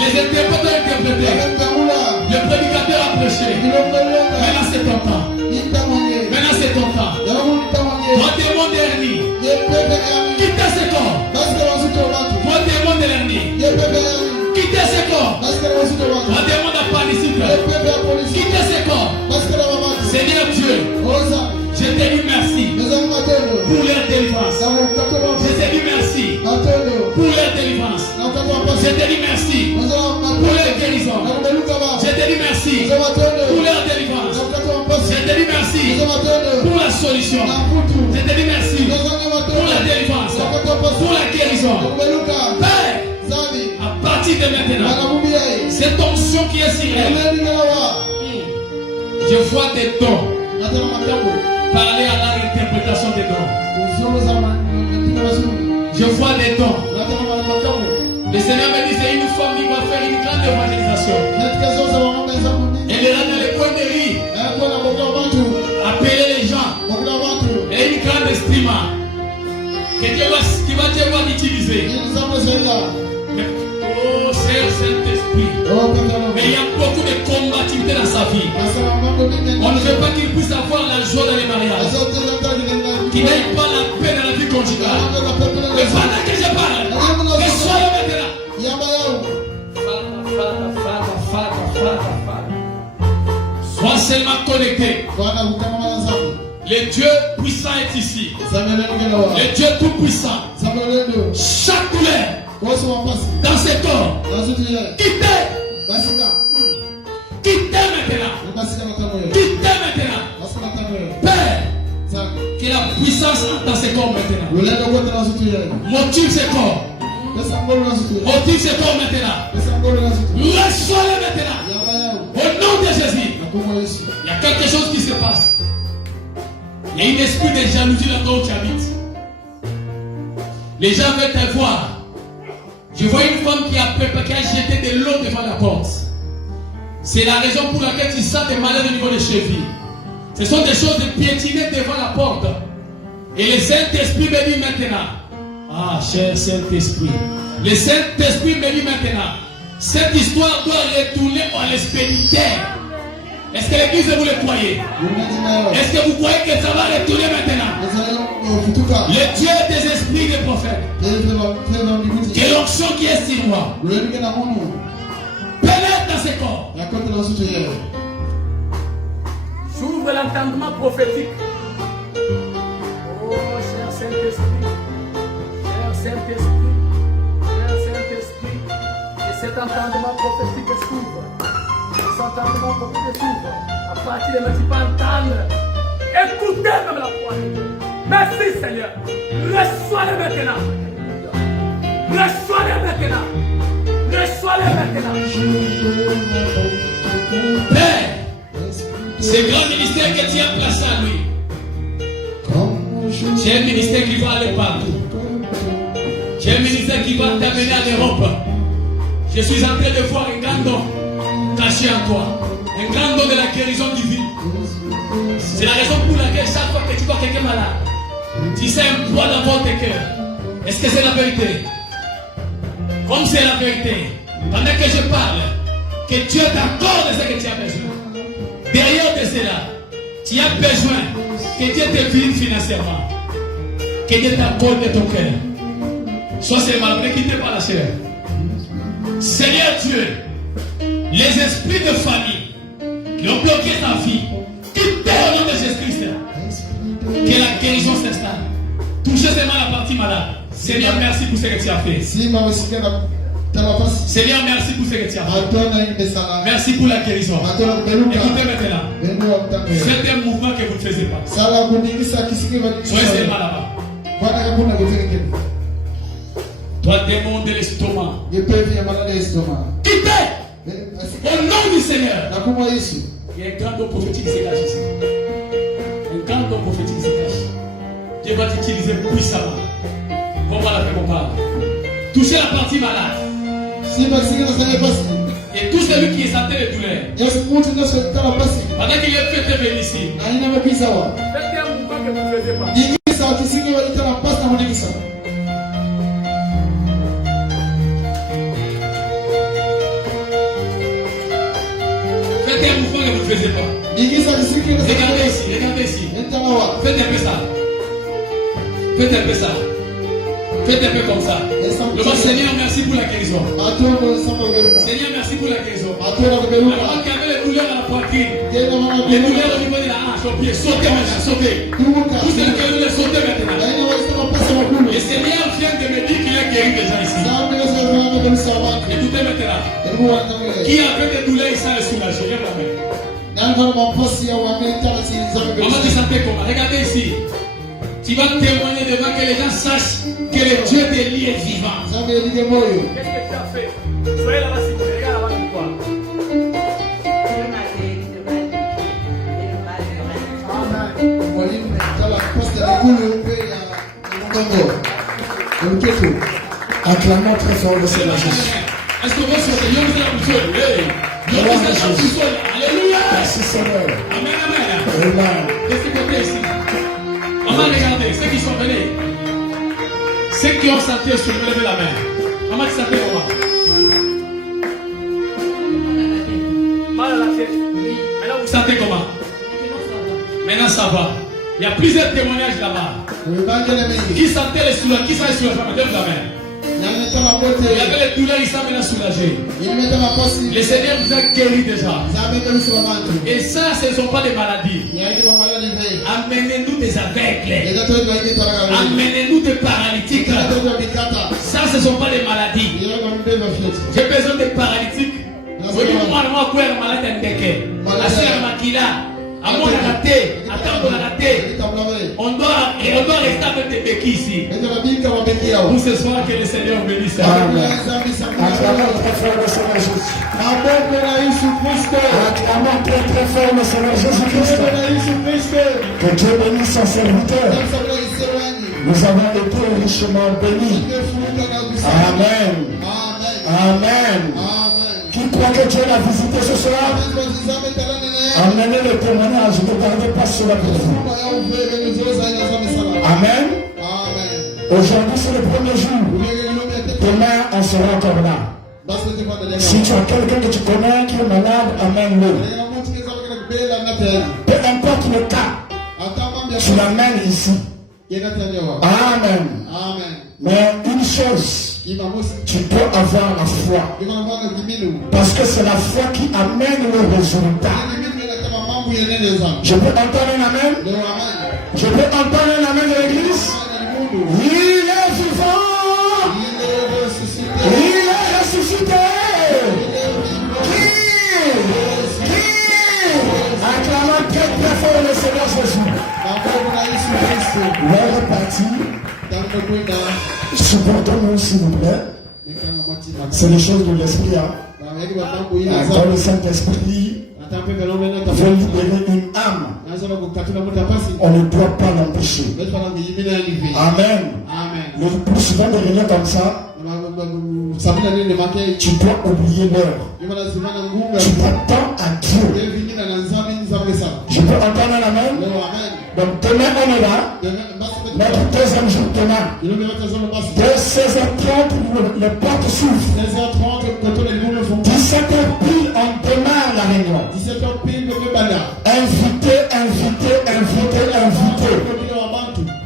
Les interprètes ont interprété. Le prédicateur a prêché. Maintenant c'est ton temps. Maintenant c'est ton temps. Toi démon dernier, quittez ce corps. Toi démon dernier, quittez ce corps. Toi démon d'appanicide, quittez ce corps. Seigneur Dieu, je te dis merci pour leur délivrance. Je te dis merci pour leur délivrance. Je te dis merci pour leur guérison. Je te dis merci pour leur délivrance. Je te dis merci pour la solution. Je te dis merci pour la délivrance, pour la guérison. Père, à partir de maintenant, cette onction qui est sur elle, je vois tes dons. Parler à l'interprétation des dons. Je vois des dons. Le Seigneur me dit c'est une femme qui va faire une grande évangélisation. Elle est là dans les coins de riz. Appeler les gens. Elle a une grande estime. Qui va devoir l'utiliser. Oh, Seigneur Saint-Esprit. Mais il y a beaucoup de combativité dans sa vie. On ne veut pas qu'il puisse avoir la joie dans les mariages. Qu'il n'ait pas la paix dans la vie conjugale. Mais pendant que je parle, que soyez maintenant. Sois seulement connecté. Le Dieu puissant est ici. Le Dieu tout puissant. Chaque douleur dans ce corps, quittez. Quittez maintenant. Quittez maintenant. Père, que la puissance dans ce corps maintenant. Motive ce corps. Motive ce corps maintenant. Reçois-le maintenant. Au nom de Jésus. Il y a quelque chose qui se passe. Il y a un esprit de jalousie là-dedans où tu habites. Les gens veulent te voir. Je vois une femme qui a jeté de l'eau devant la porte. C'est la raison pour laquelle tu sens des malades au niveau des chevilles. Ce sont des choses de piétiner devant la porte. Et le Saint-Esprit me dit maintenant, ah, cher Saint-Esprit, le Saint-Esprit me dit maintenant, cette histoire doit retourner à l'expéditeur. Est-ce que l'église, vous le croyez? Est-ce que vous croyez que ça va retourner maintenant? Le Dieu des esprits des prophètes, que l'onction qui est sur moi pénètre dans ce corps. J'ouvre l'entendement prophétique. Oh, cher Saint-Esprit, cher Saint-Esprit, cher Saint-Esprit, que cet entendement prophétique s'ouvre. Cet entendement prophétique s'ouvre. À partir de maintenant, tu peux entendre. Écoutez même la voix de Dieu. Merci Seigneur. Reçois-le maintenant. Reçois-le maintenant. Reçois Reçois-le maintenant. Père, ce grand ministère que tu as placé à lui, c'est un ministère qui va aller partout. C'est un ministère qui va t'amener en Europe. Je suis en train de voir un grand don caché en toi. Un grand don de la guérison divine. C'est la raison pour laquelle chaque fois que tu vois quelqu'un malade, tu sais un poids dans votre cœur. Est-ce que c'est la vérité? Comme c'est la vérité, pendant que je parle, que Dieu t'accorde ce que tu as besoin. Derrière de cela, tu as besoin que Dieu te vive financièrement. Que Dieu t'accorde de ton cœur. Soit c'est mal, ne quittez pas la chair. Seigneur Dieu, les esprits de famille qui ont bloqué ta vie, quittez au nom de Jésus-Christ. Que la guérison s'installe. Touchez seulement la partie malade. Seigneur, merci pour ce que tu as fait. Seigneur, merci pour ce que tu as fait. Merci pour la guérison. Écoutez maintenant. Faites un mouvement que vous ne faisiez pas. Soyez seulement là-bas. Toi, démon de l'estomac. Quittez! Au nom du Seigneur. Il y a un grand don prophétique qui se cache ici. Un grand don prophétique qui se cache. Dieu va t'utiliser puissamment. Pour voir la paix qu'on parle. Touchez la partie malade. Et tout celui qui est sentait de douleur. Pendant qu'il est fait venir ici. Faites un mouvement que vous ne faisiez pas. Faites un mouvement que vous ne faisiez pas. Regardez ici, regardez ici. Faites un peu ça. Faites un peu ça. Faites un peu comme ça. Le Seigneur, merci pour la guérison. Seigneur, merci pour la guérison. Alors qui avait les douleurs à la poitrine, les douleurs au niveau de la hanche, au pied, sautez maintenant, sautez. Vous celui qui veut sauter maintenant. Le Seigneur vient de me dire qu'il a guéri déjà ici. Écoutez maintenant. Qui avait des douleurs ici à le soulager? Lève la main. Maman, tu sentais comment? Regardez ici. Tu vas témoigner devant que les gens sachent que le Dieu de lui est vivant. Qu'est-ce que tu as fait? Soyez là-bas, s'il vous plaît. Regarde là-bas, tu vois. Acclamons très fort le Seigneur Jésus. Est-ce que vous sortez? Yo, vous êtes Alléluia. Merci Seigneur. Amen, amen. Amen. De ce côté ici. Maman, regardez, ceux qui sont venus. Ceux qui ont senti sur lever la main. Maman, tu sentais comment? Mal à la tête. Maintenant, vous sentez comment? Maintenant, ça va. Il y a plusieurs témoignages là-bas. Qui sentait les soulagements? Qui sent les soulagements? Lève la main. Il y avait les douleurs, ils sont maintenant soulagés. Le Seigneur vous a guéri déjà. Et ça, ce ne sont pas des maladies. Amenez-nous des aveugles. Amenez-nous des paralytiques. Ça, ce ne sont pas des maladies. J'ai besoin de paralytiques. On doit rester avec des béquilles ici. Pour ce soir, que le Seigneur bénisse. Amen. Acclamons très fort le Seigneur Jésus. Acclamons très fort le Seigneur Jésus-Christ. Que Dieu bénisse son serviteur. Nous avons été richement bénis. Amen. Amen. Qui croit que Dieu l'a visité ce soir? Amenez le témoignage, ne gardez pas cela pour vous. Amen. Aujourd'hui c'est le premier jour. Demain on sera encore là. Si tu as quelqu'un que tu connais qui est malade, amène-le. Peu importe le cas, tu l'amènes ici. Amen. Mais une chose, tu peux avoir la foi. Parce que c'est la foi qui amène le résultat. Je peux entendre un amen? Je peux entendre un amen de l'église? Il est vivant. Il est ressuscité. Qui acclamant très fort le Seigneur Jésus. L'heure est partie. Supportons-nous s'il vous plaît. C'est des choses de l'esprit. Hein. Quand le Saint-Esprit veut libérer une âme, on ne doit pas l'empêcher. Amen. Le plus souvent des réunions comme ça, tu dois oublier l'heure. Tu t'attends à Dieu. Je peux entendre un amen. Donc demain on est là. Notre deuxième jour demain. De 16h30, les portes s'ouvrent. 17h pile, on démarre la réunion. Invité.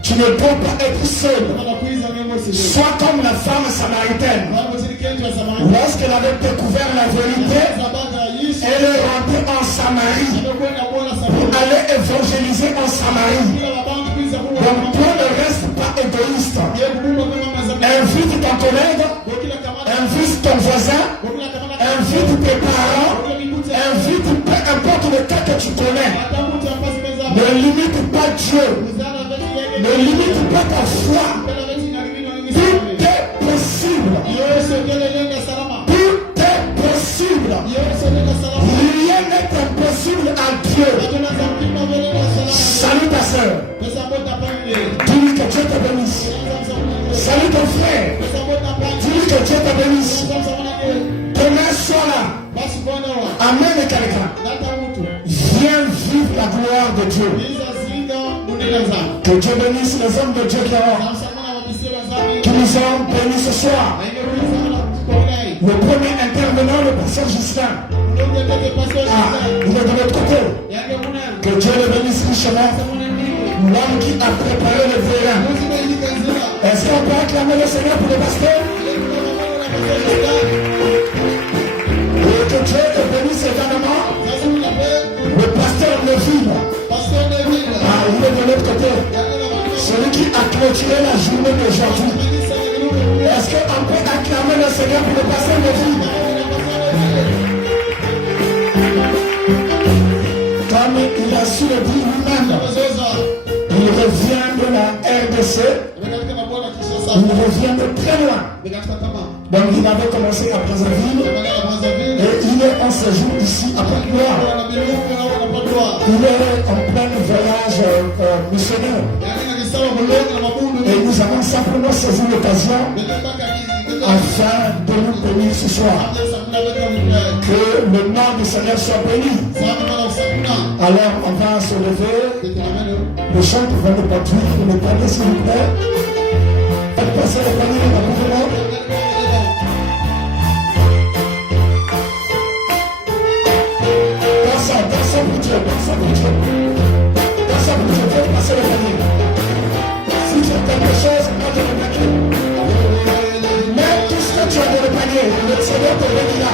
Tu ne peux pas être seul. Sois comme la femme samaritaine. Lorsqu'elle avait découvert la vérité, elle est rentrée en Samarie pour aller évangéliser en Samarie. Donc toi ne reste pas égoïste. Invite ton collègue, invite ton voisin, invite tes parents, invite peu importe le cas que tu connais. Ne limite pas Dieu. Ne limite pas ta foi. Tout est possible. Tout est possible. Rien n'est impossible à Dieu. Salut ta soeur. Dis-lui que Dieu te bénisse. Salut ton frère. Dis-lui que Dieu te bénisse. Demain soir là. Amen quelqu'un. Viens vivre la gloire de Dieu. Que Dieu bénisse les hommes de Dieu qui nous ont bénis ce soir. Le premier intervenant, le pasteur Justin. Il est de l'autre côté. Que Dieu le bénisse richement. L'homme qui a préparé le terrain. Est-ce qu'on peut acclamer le Seigneur pour le pasteur? Et que Dieu le bénisse également. Le pasteur Neville. Il est de l'autre côté. Celui qui a clôturé la journée d'aujourd'hui. Est-ce qu'on peut acclamer le Seigneur pour le pasteur Neville? Comme il a su le dire lui-même, il revient de la RDC, il revient de très loin. Donc il avait commencé à Brazzaville et il est en séjour ici à Pointe-Noire. Il est en plein voyage missionnaire. Et nous avons simplement saisi l'occasion afin de nous bénir ce soir. Que le nom du Seigneur soit béni. Alors on va se lever. Les gens qui vont nous battre, le panier s'il vous plaît. Faites passer le panier dans le mouvement. Personne pour Dieu, faites passer le panier. Si tu as quelque chose, mets dans le panier. Mets tout ce que tu as dans le panier. Le Seigneur te bénira.